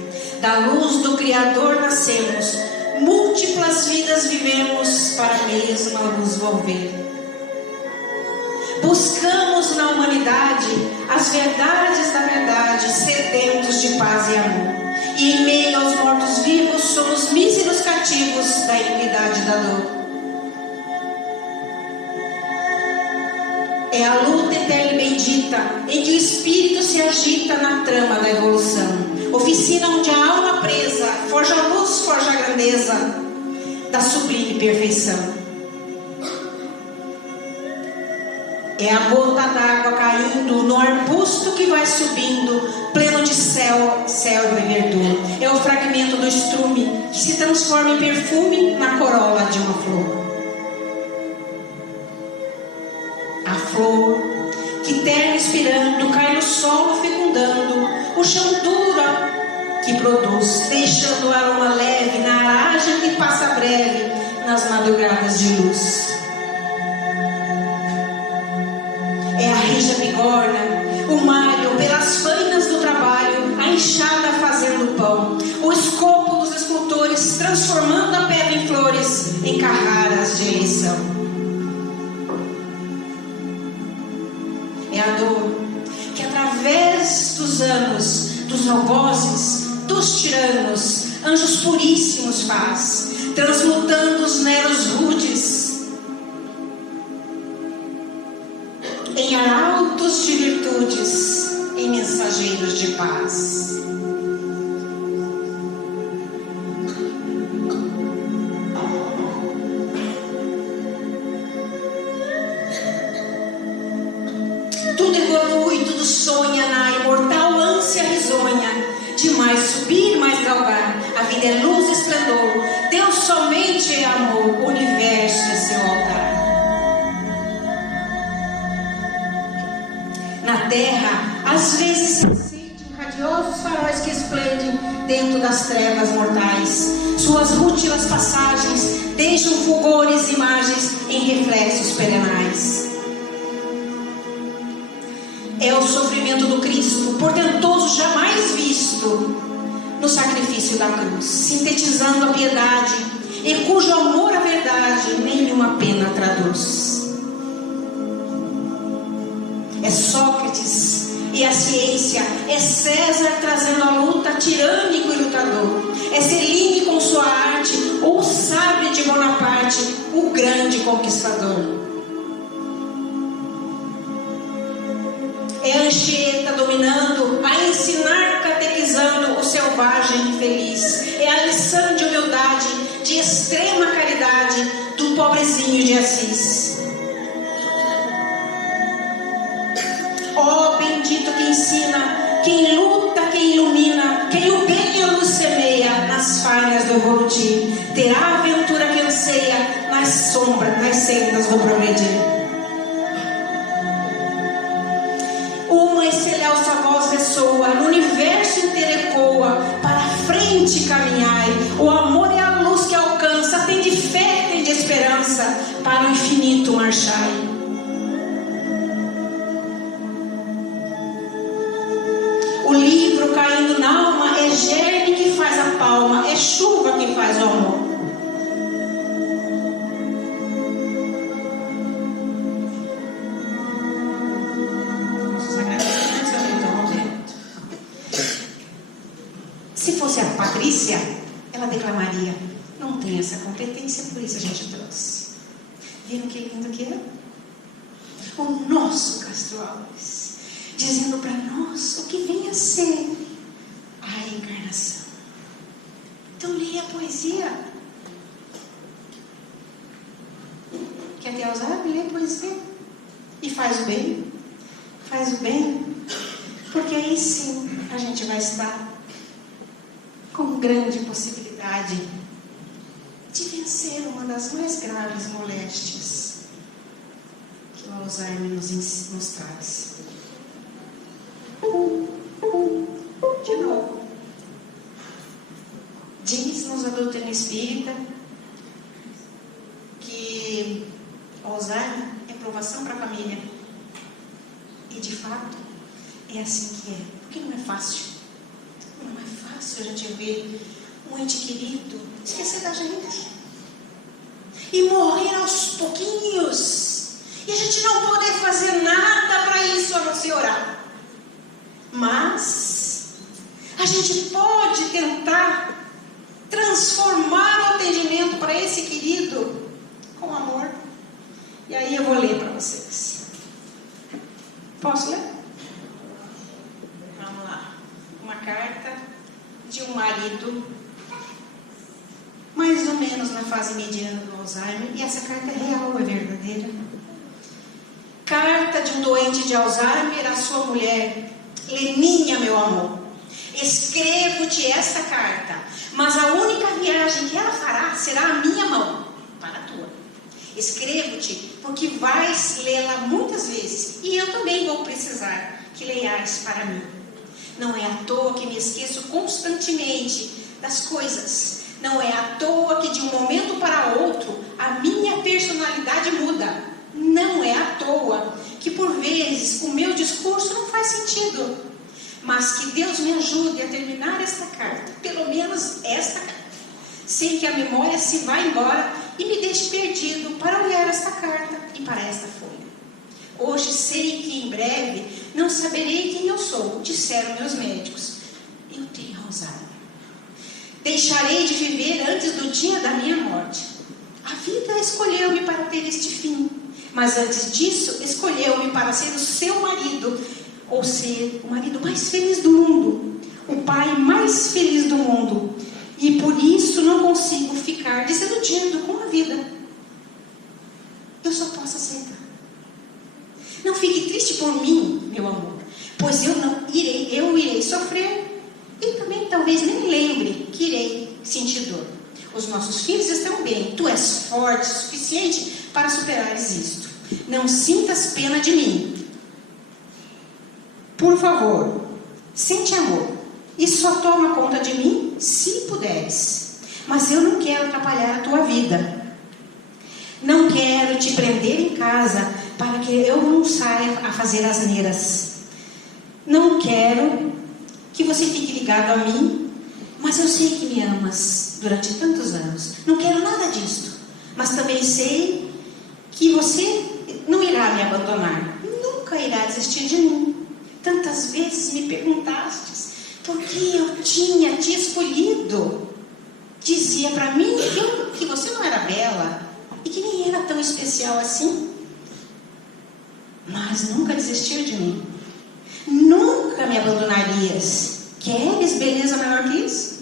Da luz do Criador nascemos, múltiplas vidas vivemos para a mesma luz volver. Buscamos na humanidade as verdades da verdade, sedentos de paz e amor. E em meio aos mortos-vivos somos míseros cativos da iniquidade e da dor. É a luta eterna e bendita em que o espírito se agita na trama da evolução. Oficina onde a alma presa forja a luz, forja a grandeza da sublime perfeição. É a gota d'água caindo no arbusto que vai subindo, pleno de céu e verdura. É o fragmento do estrume que se transforma em perfume na corola de uma flor. A flor que terna expirando cai no solo fecundando o chão duro que produz, deixando o aroma leve na aragem que passa breve nas madrugadas de luz. É a rija bigorna, o malho pelas fainas do trabalho, a enxada fazendo pão, o escopo dos escultores transformando a pedra em flores, em carraras de eleição. É a dor que através dos anos, dos algozes, dos tiranos, anjos puríssimos faz, transmutando os meros rudes em arautos de virtudes, em mensageiros de paz. Tudo evolui, tudo sonha na imortal ânsia risonha de mais subir, mais galgar. A vida é luz e esplendor, Deus somente é amor, o universo é seu altar. Na terra, às vezes se acendem radiosos faróis que esplendem dentro das trevas mortais. Suas rútilas passagens deixam fulgores e imagens em reflexos perenais. É o sofrimento do Cristo, portentoso jamais visto, no sacrifício da cruz, sintetizando a piedade, e cujo amor à verdade nenhuma pena traduz. É Sócrates e a ciência, é César trazendo a luta, tirânico e lutador. É Céline com sua arte, ou o sábio de Bonaparte, o grande conquistador. É Anchieta dominando, a ensinar, catequizando o selvagem infeliz. É a lição de humildade, de extrema caridade, do pobrezinho de Assis. Ó bendito que ensina, quem luta, quem ilumina, quem o bem e a luz semeia nas falhas do evolutir, terá a aventura que anseia nas sombras, nas sendas do progredir. Uma excelsa voz ressoa, no universo inteiro ecoa, para a frente caminhai. O amor é a luz que alcança, tem de fé, tem de esperança, para o infinito marchai. O livro caindo na alma é germe que faz a palma, é chuva que faz o amor. Se fosse a Patrícia, ela declamaria: não tem essa competência, por isso a gente trouxe. Viram que lindo que é? O nosso Castro Alves, dizendo para nós o que vem a ser a reencarnação. Então leia a poesia. Quer ter Alzheimer? Leia a poesia. E faz o bem. Faz o bem. Porque aí sim a gente vai estar com grande possibilidade de vencer uma das mais graves moléstias que o Alzheimer nos traz. De novo, diz-nos a doutrina espírita que o Alzheimer é provação para a família. E de fato, é assim que é. Porque não é fácil. Não é fácil a gente ver um ente querido esquecer da gente. E morrer aos pouquinhos. E a gente não poder fazer nada para isso, a não ser orar. Mas a gente pode tentar transformar o atendimento para esse querido com amor. E aí eu vou ler para vocês. Posso ler? Vamos lá. Uma carta de um marido, mais ou menos na fase mediana do Alzheimer. E essa carta é real, é verdadeira. Carta de um doente de Alzheimer à sua mulher. Leninha, meu amor, escrevo-te esta carta, mas a única viagem que ela fará será a minha mão para a tua. Escrevo-te porque vais lê-la muitas vezes, e eu também vou precisar que leias para mim. Não é à toa que me esqueço constantemente das coisas. Não é à toa que de um momento para outro a minha personalidade muda. Não é à toa que por vezes o meu discurso não faz sentido. Mas que Deus me ajude a terminar esta carta, pelo menos esta carta. Sei que a memória se vai embora e me deixe perdido para olhar esta carta e para esta folha. Hoje sei que em breve não saberei quem eu sou, disseram meus médicos. Eu tenho Alzheimer. Deixarei de viver antes do dia da minha morte. A vida escolheu-me para ter este fim. Mas antes disso, escolheu-me para ser o seu marido, ou ser o marido mais feliz do mundo, o pai mais feliz do mundo. E por isso não consigo ficar desiludindo com a vida. Eu só posso aceitar. Não fique triste por mim, meu amor, pois eu irei sofrer e também talvez nem lembre que irei sentir dor. Os nossos filhos estão bem, tu és forte o suficiente para superares isto. Não sintas pena de mim. Por favor, sente amor e só toma conta de mim se puderes. Mas eu não quero atrapalhar a tua vida. Não quero te prender em casa para que eu não saia a fazer asneiras. Não quero que você fique ligado a mim, mas eu sei que me amas durante tantos anos. Não quero nada disso. Mas também sei que você não irá me abandonar. Nunca irá desistir de mim. Tantas vezes me perguntastes por que eu tinha te escolhido. Dizia para mim que você não era bela e que nem era tão especial assim. Mas nunca desistiu de mim. Nunca me abandonarias. Queres beleza maior que isso?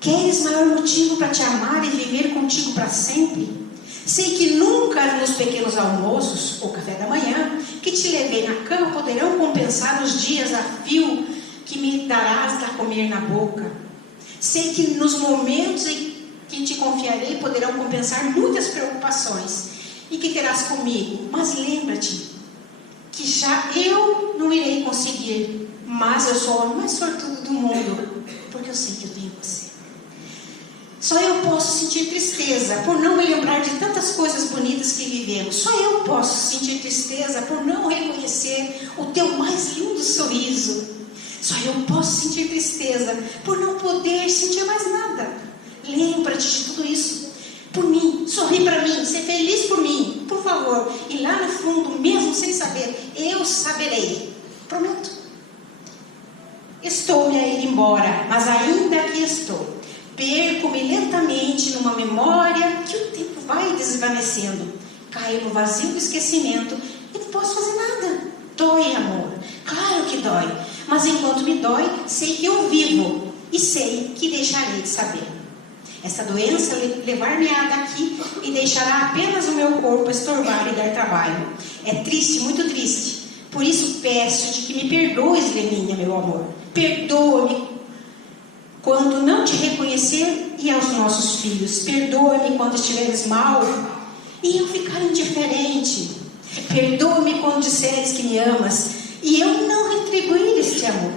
Queres maior motivo para te amar e viver contigo para sempre? Sei que nunca nos pequenos almoços ou café da manhã que te levei na cama poderão compensar os dias a fio que me darás a comer na boca. Sei que nos momentos em que te confiarei poderão compensar muitas preocupações e que terás comigo. Mas lembra-te que já eu não irei conseguir, mas eu sou o mais sortudo do mundo, porque eu sei que eu tenho você. Só eu posso sentir tristeza por não me lembrar de tantas coisas bonitas que vivemos. Só eu posso sentir tristeza por não reconhecer o teu mais lindo sorriso. Só eu posso sentir tristeza por não poder sentir mais nada. Lembra-te de tudo isso por mim. Sorri para mim, ser feliz por mim, por favor. E lá no fundo, mesmo sem saber, eu saberei. Prometo. Estou-me a ir embora, mas ainda aqui estou. Perco-me lentamente numa memória que o tempo vai desvanecendo. Caio no vazio do esquecimento e não posso fazer nada. Dói, amor. Claro que dói. Mas enquanto me dói, sei que eu vivo. E sei que deixarei de saber. Essa doença levar-me-á daqui e deixará apenas o meu corpo estorvar e dar trabalho. É triste, muito triste. Por isso peço-te que me perdoes, Leninha, meu amor. Perdoa-me quando não te reconhecer e aos nossos filhos. Perdoa-me quando estiveres mal e eu ficar indiferente. Perdoa-me quando disseres que me amas e eu não retribuir este amor.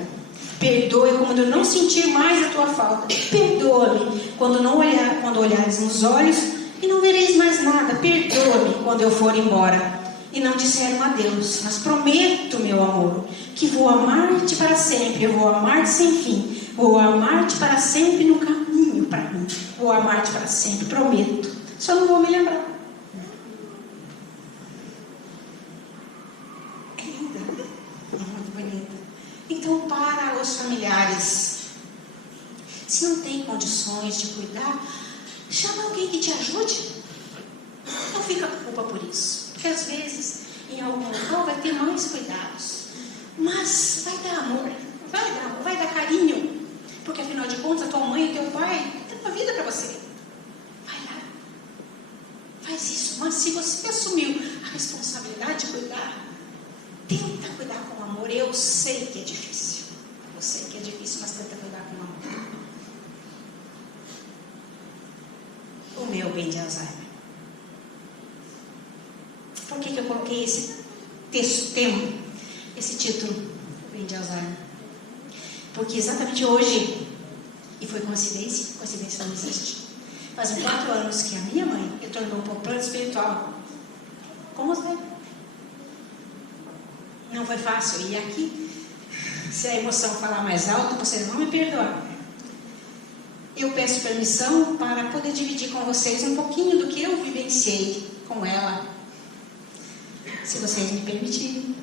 Perdoa-me quando eu não sentir mais a tua falta. Perdoa-me quando olhares nos olhos e não vereis mais nada. Perdoa-me quando eu for embora e não disseram adeus. Mas prometo, meu amor, que vou amar-te para sempre. Eu vou amar-te sem fim. Vou amar-te para sempre no caminho para mim. Vou amar-te para sempre, prometo. Só não vou me lembrar. É linda, né? É muito bonita. Então, para os familiares, se não tem condições de cuidar, chama alguém que te ajude. Não fica com culpa por isso. Porque às vezes, em algum local, vai ter mais cuidados. Mas vai dar amor, vai dar carinho. Porque afinal de contas, a tua mãe e teu pai têm uma vida para você. Vai lá. Faz isso. Mas se você assumiu a responsabilidade de cuidar, tenta cuidar com amor. Eu sei que é difícil. Eu sei que é difícil, mas tenta cuidar com amor. O meu bem de Alzheimer. Por que eu coloquei esse tema, esse título, o bem de Alzheimer? Porque exatamente hoje, e foi coincidência não existe, fazem 4 anos que a minha mãe retornou para o plano espiritual com Alzheimer. Não foi fácil. E aqui, se a emoção falar mais alto, vocês vão me perdoar. Eu peço permissão para poder dividir com vocês um pouquinho do que eu vivenciei com ela, se vocês me permitirem.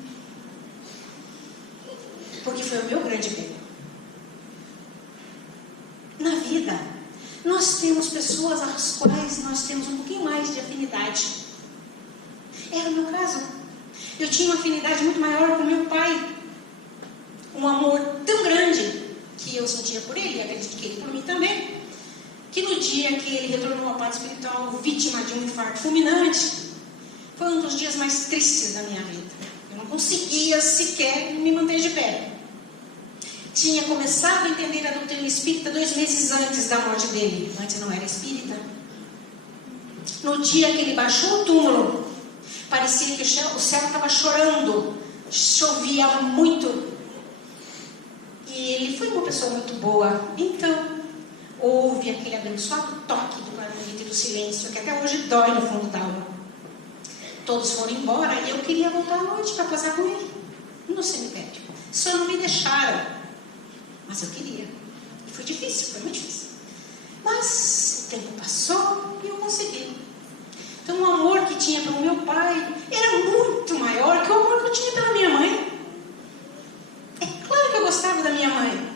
Porque foi o meu grande bem. Na vida, nós temos pessoas às quais nós temos um pouquinho mais de afinidade. Era o meu caso. Eu tinha uma afinidade muito maior com meu pai. Um amor tão grande que eu sentia por ele, e acredito que ele por mim também, que no dia que ele retornou ao plano espiritual, vítima de um infarto fulminante, foi um dos dias mais tristes da minha vida. Eu não conseguia sequer me manter de pé. Tinha começado a entender a doutrina espírita 2 meses antes da morte dele. Antes não era espírita. No dia que ele baixou o túmulo, parecia que o céu estava chorando. Chovia muito. E ele foi uma pessoa muito boa. Então, houve aquele abençoado toque do claramente e do silêncio, que até hoje dói no fundo da alma. Todos foram embora e eu queria voltar à noite para posar com ele no cemitério. Só não me deixaram. Mas eu queria. E foi difícil, foi muito difícil. Mas o tempo passou e eu consegui. Então o amor que tinha pelo meu pai era muito maior que o amor que eu tinha pela minha mãe. É claro que eu gostava da minha mãe.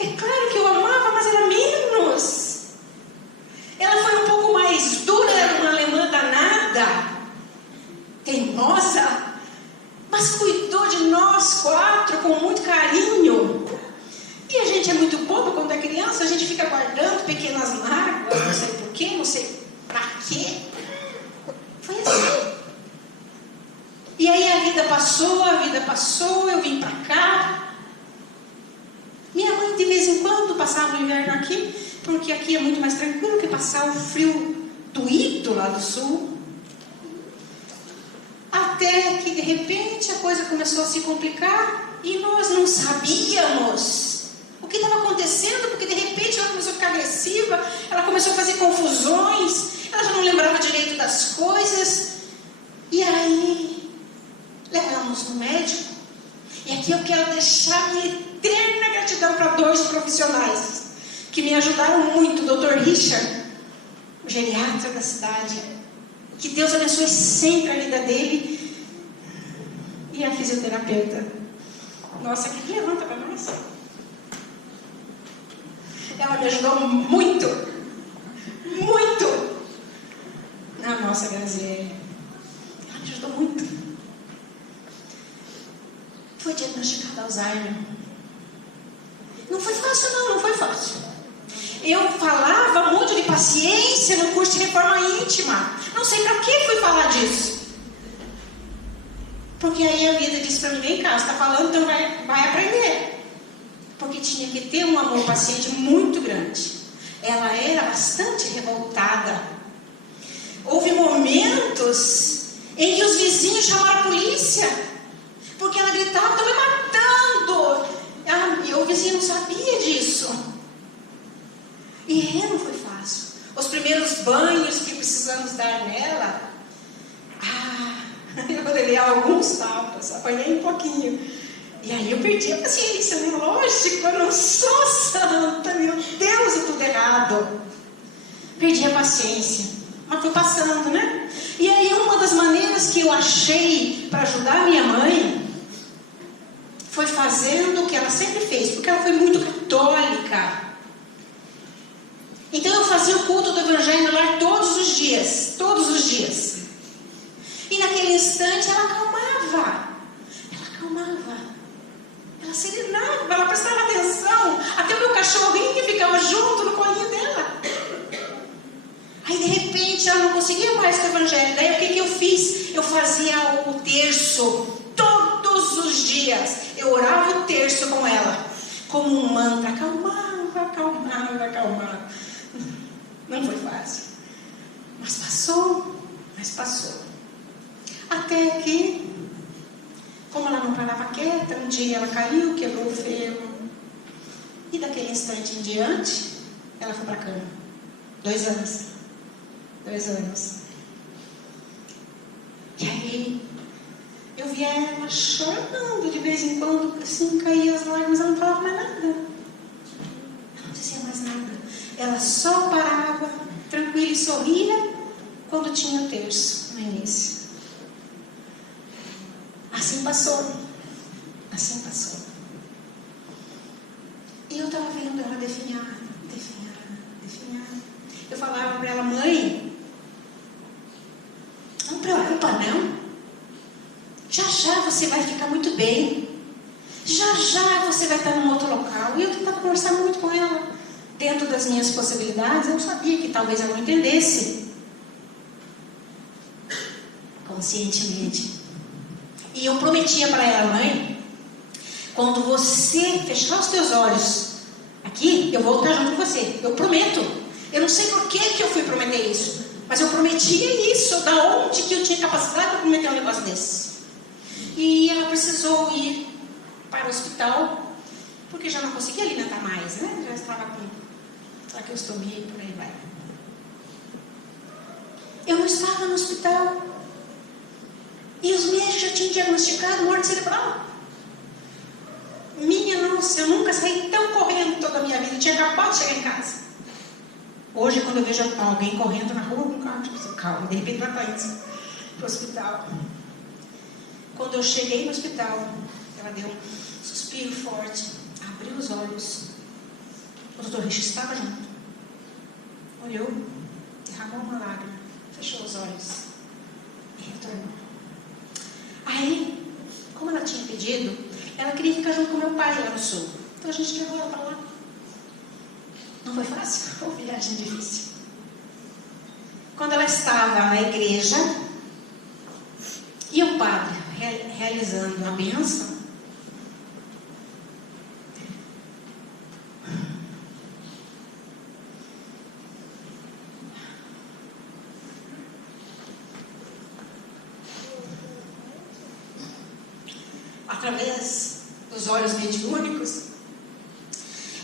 É claro que eu amava, mas era menos. Ela foi um pouco mais dura, era uma alemã danada, teimosa, mas cuidou de nós 4 com muito carinho. E a gente é muito bobo quando é criança, a gente fica guardando pequenas mágoas, não sei porquê, não sei pra quê. Foi assim. E aí a vida passou, eu vim pra cá. Minha mãe de vez em quando passava o inverno aqui, porque aqui é muito mais tranquilo que passar o frio doído lá do sul. Até que de repente a coisa começou a se complicar e nós não sabíamos o que estava acontecendo, porque de repente ela começou a ficar agressiva, ela começou a fazer confusões, ela já não lembrava direito das coisas. E aí levamos no médico. E aqui eu quero deixar minha eterna gratidão para 2 profissionais que me ajudaram muito, o Dr. Richard, o geriatra da cidade, que Deus abençoe sempre a vida dele, e a fisioterapeuta. Nossa, que levanta para nós. Ela me ajudou muito, muito. A nossa Graziele, ela me ajudou muito. Foi diagnosticada Alzheimer. Não foi fácil, não foi fácil. Eu falava muito de paciência no curso de reforma íntima. Não sei para que fui falar disso. Porque aí a vida disse para mim: vem cá, você está falando, então vai aprender. Porque tinha que ter um amor paciente muito grande. Ela era bastante revoltada. Houve momentos em que os vizinhos chamaram a polícia, porque ela gritava: estão me matando. E o vizinho não sabia disso. E não foi fácil. Os primeiros banhos que precisamos dar nela, Eu levei alguns tapas, apanhei um pouquinho. E aí eu perdi a paciência, né? Lógico, eu não sou santa, meu Deus, é tudo errado. Perdi a paciência, mas foi passando, né? E aí uma das maneiras que eu achei para ajudar minha mãe foi fazendo o que ela sempre fez, porque ela foi muito católica. Então eu fazia o culto do Evangelho lá todos os dias. E naquele instante ela acalmava. Ela serenava, ela prestava atenção. Até o meu cachorrinho ficava junto no colinho dela. Aí de repente ela não conseguia mais com o Evangelho. Daí o que eu fiz? Eu fazia o terço todos os dias. Eu orava o terço com ela, como um mantra. Acalmava. Não foi fácil, mas passou. Até que, como ela não parava quieta, um dia ela caiu, quebrou o fêmur. E daquele instante em diante, ela foi para a cama. 2 anos. E aí, eu via ela chorando de vez em quando, assim, caía as lágrimas, ela não falava mais nada. Ela não dizia mais nada. Ela só parava, tranquila e sorria, quando tinha o terço, no início. Assim passou. E eu estava vendo ela definhar. Eu falava para ela: mãe, não preocupa não. Já você vai ficar muito bem. Já você vai estar num outro local. E eu tentava conversar muito com ela, dentro das minhas possibilidades. Eu sabia que talvez ela não entendesse conscientemente. E eu prometia para ela: mãe, quando você fechar os teus olhos aqui, eu vou estar junto com você. Eu prometo. Eu não sei por que eu fui prometer isso, mas eu prometia isso. Da onde que eu tinha capacidade para prometer um negócio desse? E ela precisou ir para o hospital, porque já não conseguia alimentar mais, né? Já estava com traqueostomia e por aí vai. Eu não estava no hospital. E os médicos já tinham diagnosticado morte cerebral. Minha nossa, eu nunca saí tão correndo toda a minha vida. Eu tinha acabado de chegar em casa. Hoje, quando eu vejo alguém correndo na rua com um carro, tipo, calma, de repente vai para isso, para o hospital. Quando eu cheguei no hospital, ela deu um suspiro forte, abriu os olhos. O doutor Richard estava junto. Olhou, derramou uma lágrima, fechou os olhos e retornou. Aí, como ela tinha pedido, ela queria ficar junto com meu pai lá no sul. Então a gente levou ela para lá. Não foi fácil, foi uma viagem difícil. Quando ela estava na igreja e o padre realizando a bênção, através dos olhos mediúnicos,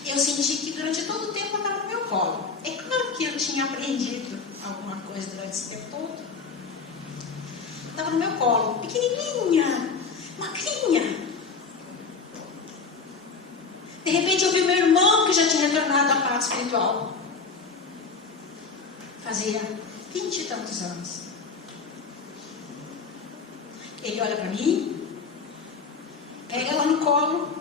eu senti que durante todo o tempo ela estava no meu colo. É claro que eu tinha aprendido alguma coisa durante esse tempo todo. Estava no meu colo, pequenininha, magrinha. De repente eu vi meu irmão, que já tinha retornado à parte espiritual. Fazia 20 e tantos anos. Ele olha para mim, pega ela no colo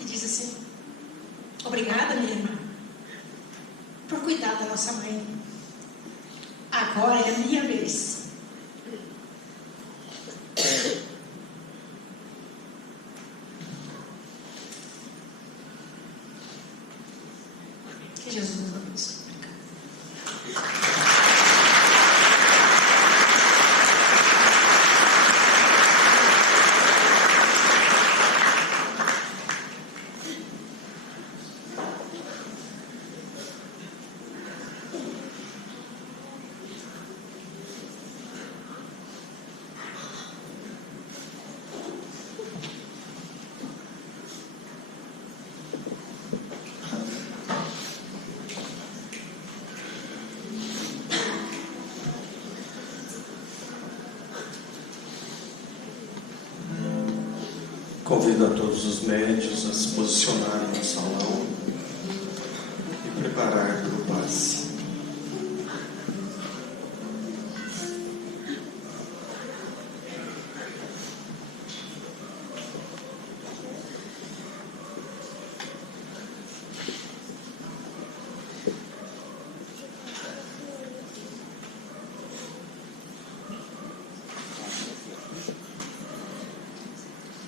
e diz assim: obrigada, minha irmã, por cuidar da nossa mãe. Agora é a minha vez. Que Jesus nos abençoe. Convido a todos os médios a se posicionarem no salão e preparar para o passe.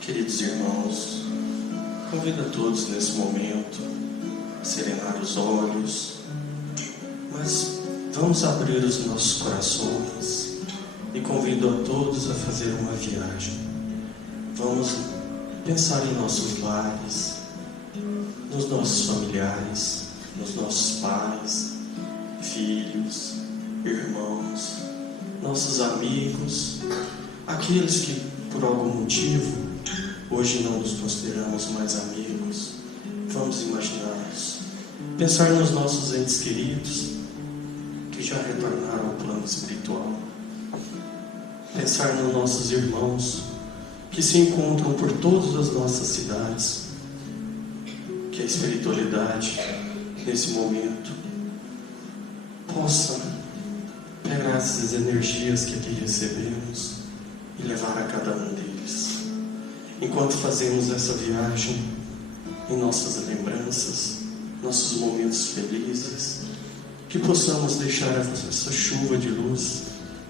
Queridos irmãos, convido a todos nesse momento a serenar os olhos, mas vamos abrir os nossos corações e convido a todos a fazer uma viagem. Vamos pensar em nossos lares, nos nossos familiares, nos nossos pais, filhos, irmãos, nossos amigos, aqueles que por algum motivo hoje não nos consideramos mais amigos. Vamos imaginá-los. Pensar nos nossos entes queridos que já retornaram ao plano espiritual. Pensar nos nossos irmãos que se encontram por todas as nossas cidades. Que a espiritualidade, nesse momento, possa pegar essas energias que aqui recebemos e levar a cada um deles. Enquanto fazemos essa viagem em nossas lembranças, nossos momentos felizes, que possamos deixar essa chuva de luz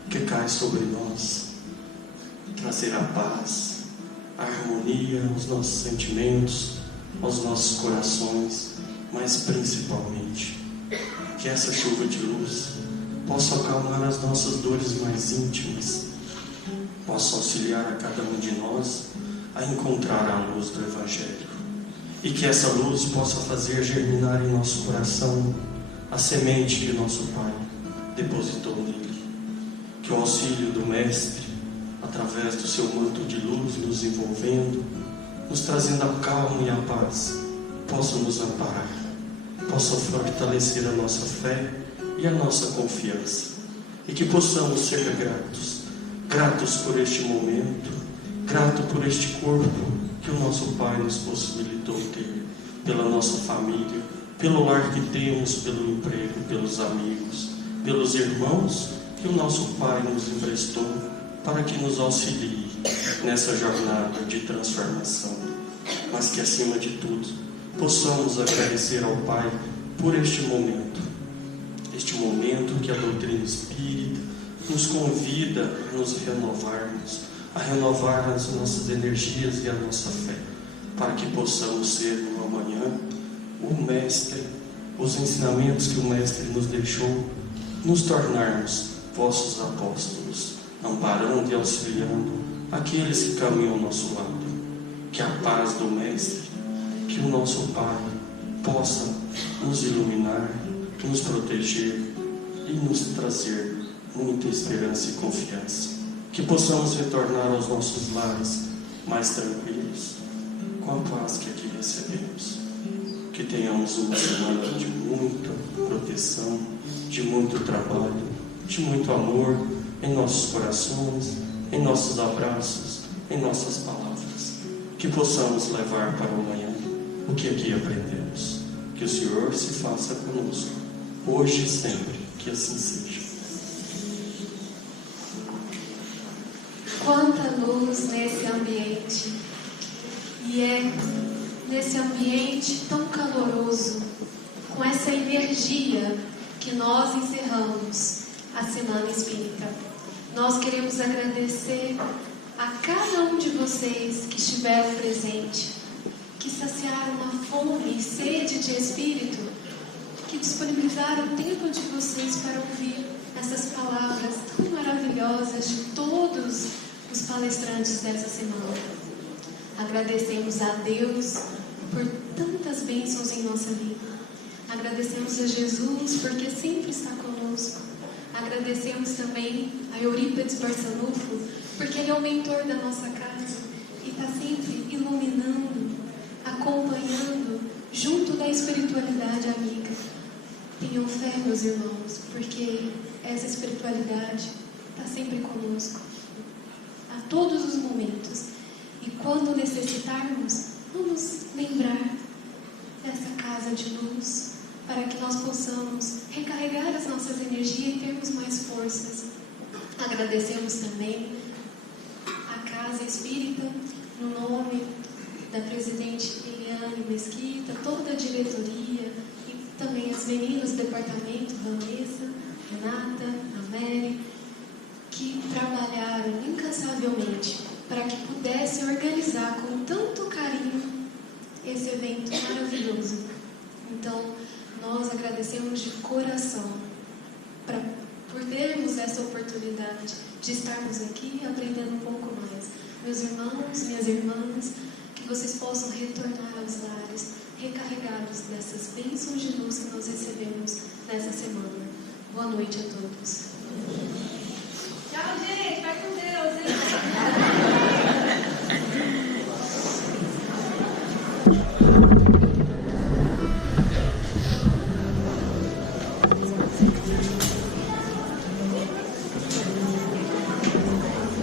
que cai sobre nós, trazer a paz, a harmonia aos nossos sentimentos, aos nossos corações, mas principalmente que essa chuva de luz possa acalmar as nossas dores mais íntimas, possa auxiliar a cada um de nós a encontrar a luz do Evangelho, e que essa luz possa fazer germinar em nosso coração a semente que nosso Pai depositou nele. Que o auxílio do Mestre, através do seu manto de luz nos envolvendo, nos trazendo a calma e a paz, possa nos amparar, possa fortalecer a nossa fé e a nossa confiança, e que possamos ser gratos por este momento, grato por este corpo que o nosso Pai nos possibilitou ter, pela nossa família, pelo lar que temos, pelo emprego, pelos amigos, pelos irmãos que o nosso Pai nos emprestou para que nos auxilie nessa jornada de transformação. Mas que, acima de tudo, possamos agradecer ao Pai por este momento que a doutrina espírita nos convida a nos renovarmos, a renovar as nossas energias e a nossa fé, para que possamos ser no amanhã o Mestre, os ensinamentos que o Mestre nos deixou, nos tornarmos vossos apóstolos, amparando e auxiliando aqueles que caminham ao nosso lado. Que a paz do Mestre, que o nosso Pai possa nos iluminar, nos proteger e nos trazer muita esperança e confiança. Que possamos retornar aos nossos lares mais tranquilos, com a paz que aqui recebemos. Que tenhamos uma semana de muita proteção, de muito trabalho, de muito amor em nossos corações, em nossos abraços, em nossas palavras. Que possamos levar para o amanhã o que aqui aprendemos. Que o Senhor se faça conosco, hoje e sempre, que assim seja. Quanta luz nesse ambiente, e é nesse ambiente tão caloroso, com essa energia, que nós encerramos a Semana Espírita. Nós queremos agradecer a cada um de vocês que estiveram presente, que saciaram a fome e sede de Espírito, que disponibilizaram o tempo de vocês para ouvir essas palavras tão maravilhosas de todos os palestrantes dessa semana. Agradecemos a Deus por tantas bênçãos em nossa vida. Agradecemos a Jesus porque sempre está conosco. Agradecemos também a Eurípides Barçanufo porque ele é o mentor da nossa casa e está sempre iluminando, acompanhando, junto da espiritualidade amiga. Tenham fé, meus irmãos, porque essa espiritualidade está sempre conosco, a todos os momentos. E quando necessitarmos, vamos lembrar dessa casa de luz, para que nós possamos recarregar as nossas energias e termos mais forças. Agradecemos também a Casa Espírita, no nome da presidente Eliane Mesquita, toda a diretoria e também as meninas do departamento, Vanessa, Renata, a Mary, que trabalharam incansavelmente para que pudesse organizar com tanto carinho esse evento maravilhoso. Então, nós agradecemos de coração por termos essa oportunidade de estarmos aqui aprendendo um pouco mais. Meus irmãos, minhas irmãs, que vocês possam retornar aos lares, recarregados dessas bênçãos de luz que nós recebemos nessa semana. Boa noite a todos. Tchau, gente. Vai com Deus, hein?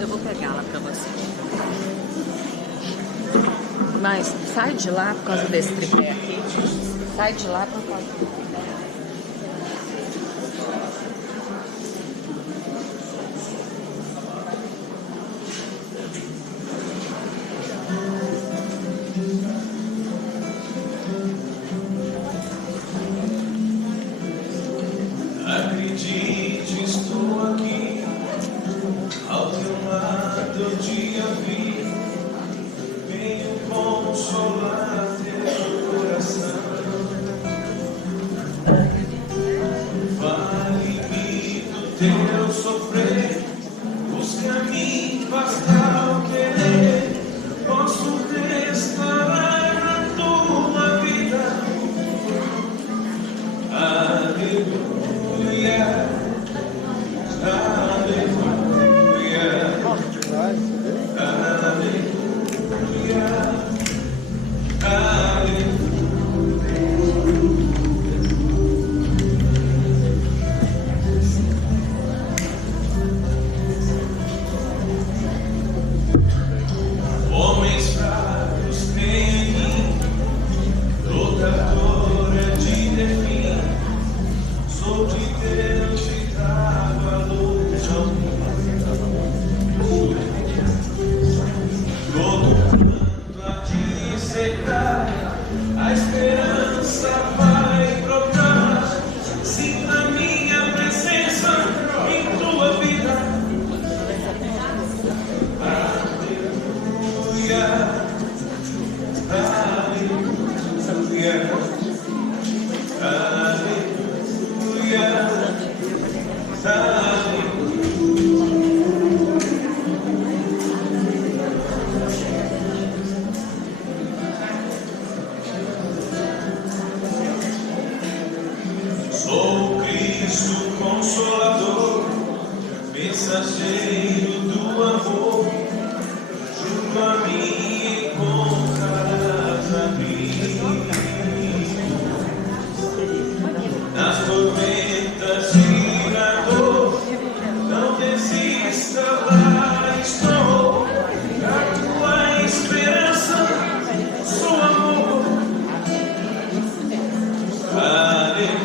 Eu vou pegá-la para você. Mas sai de lá por causa desse tripé aqui. Sai de lá por causa do tripé. Acredite, estou aqui, ao teu lado eu te ouvi, venho consolar teu coração. Vale-me do teu sofrer, busca-me, basta o querer, posso restaurar a tua vida. Aleluia. Homens fracos creem em mim, lutadora de defim, sou de Deus e trago a luz ao mundo. Todo canto a te secar, a esperança vai brotar. Sinta minha presença em tua vida. Aleluia, aleluia, aleluia, aleluia. Sou Cristo Consolador, mensageiro do amor, junto a mim encontrarás abrigo. Nas tormentas de dor, não desista, lá estou, a tua esperança, sou amor. Aleluia.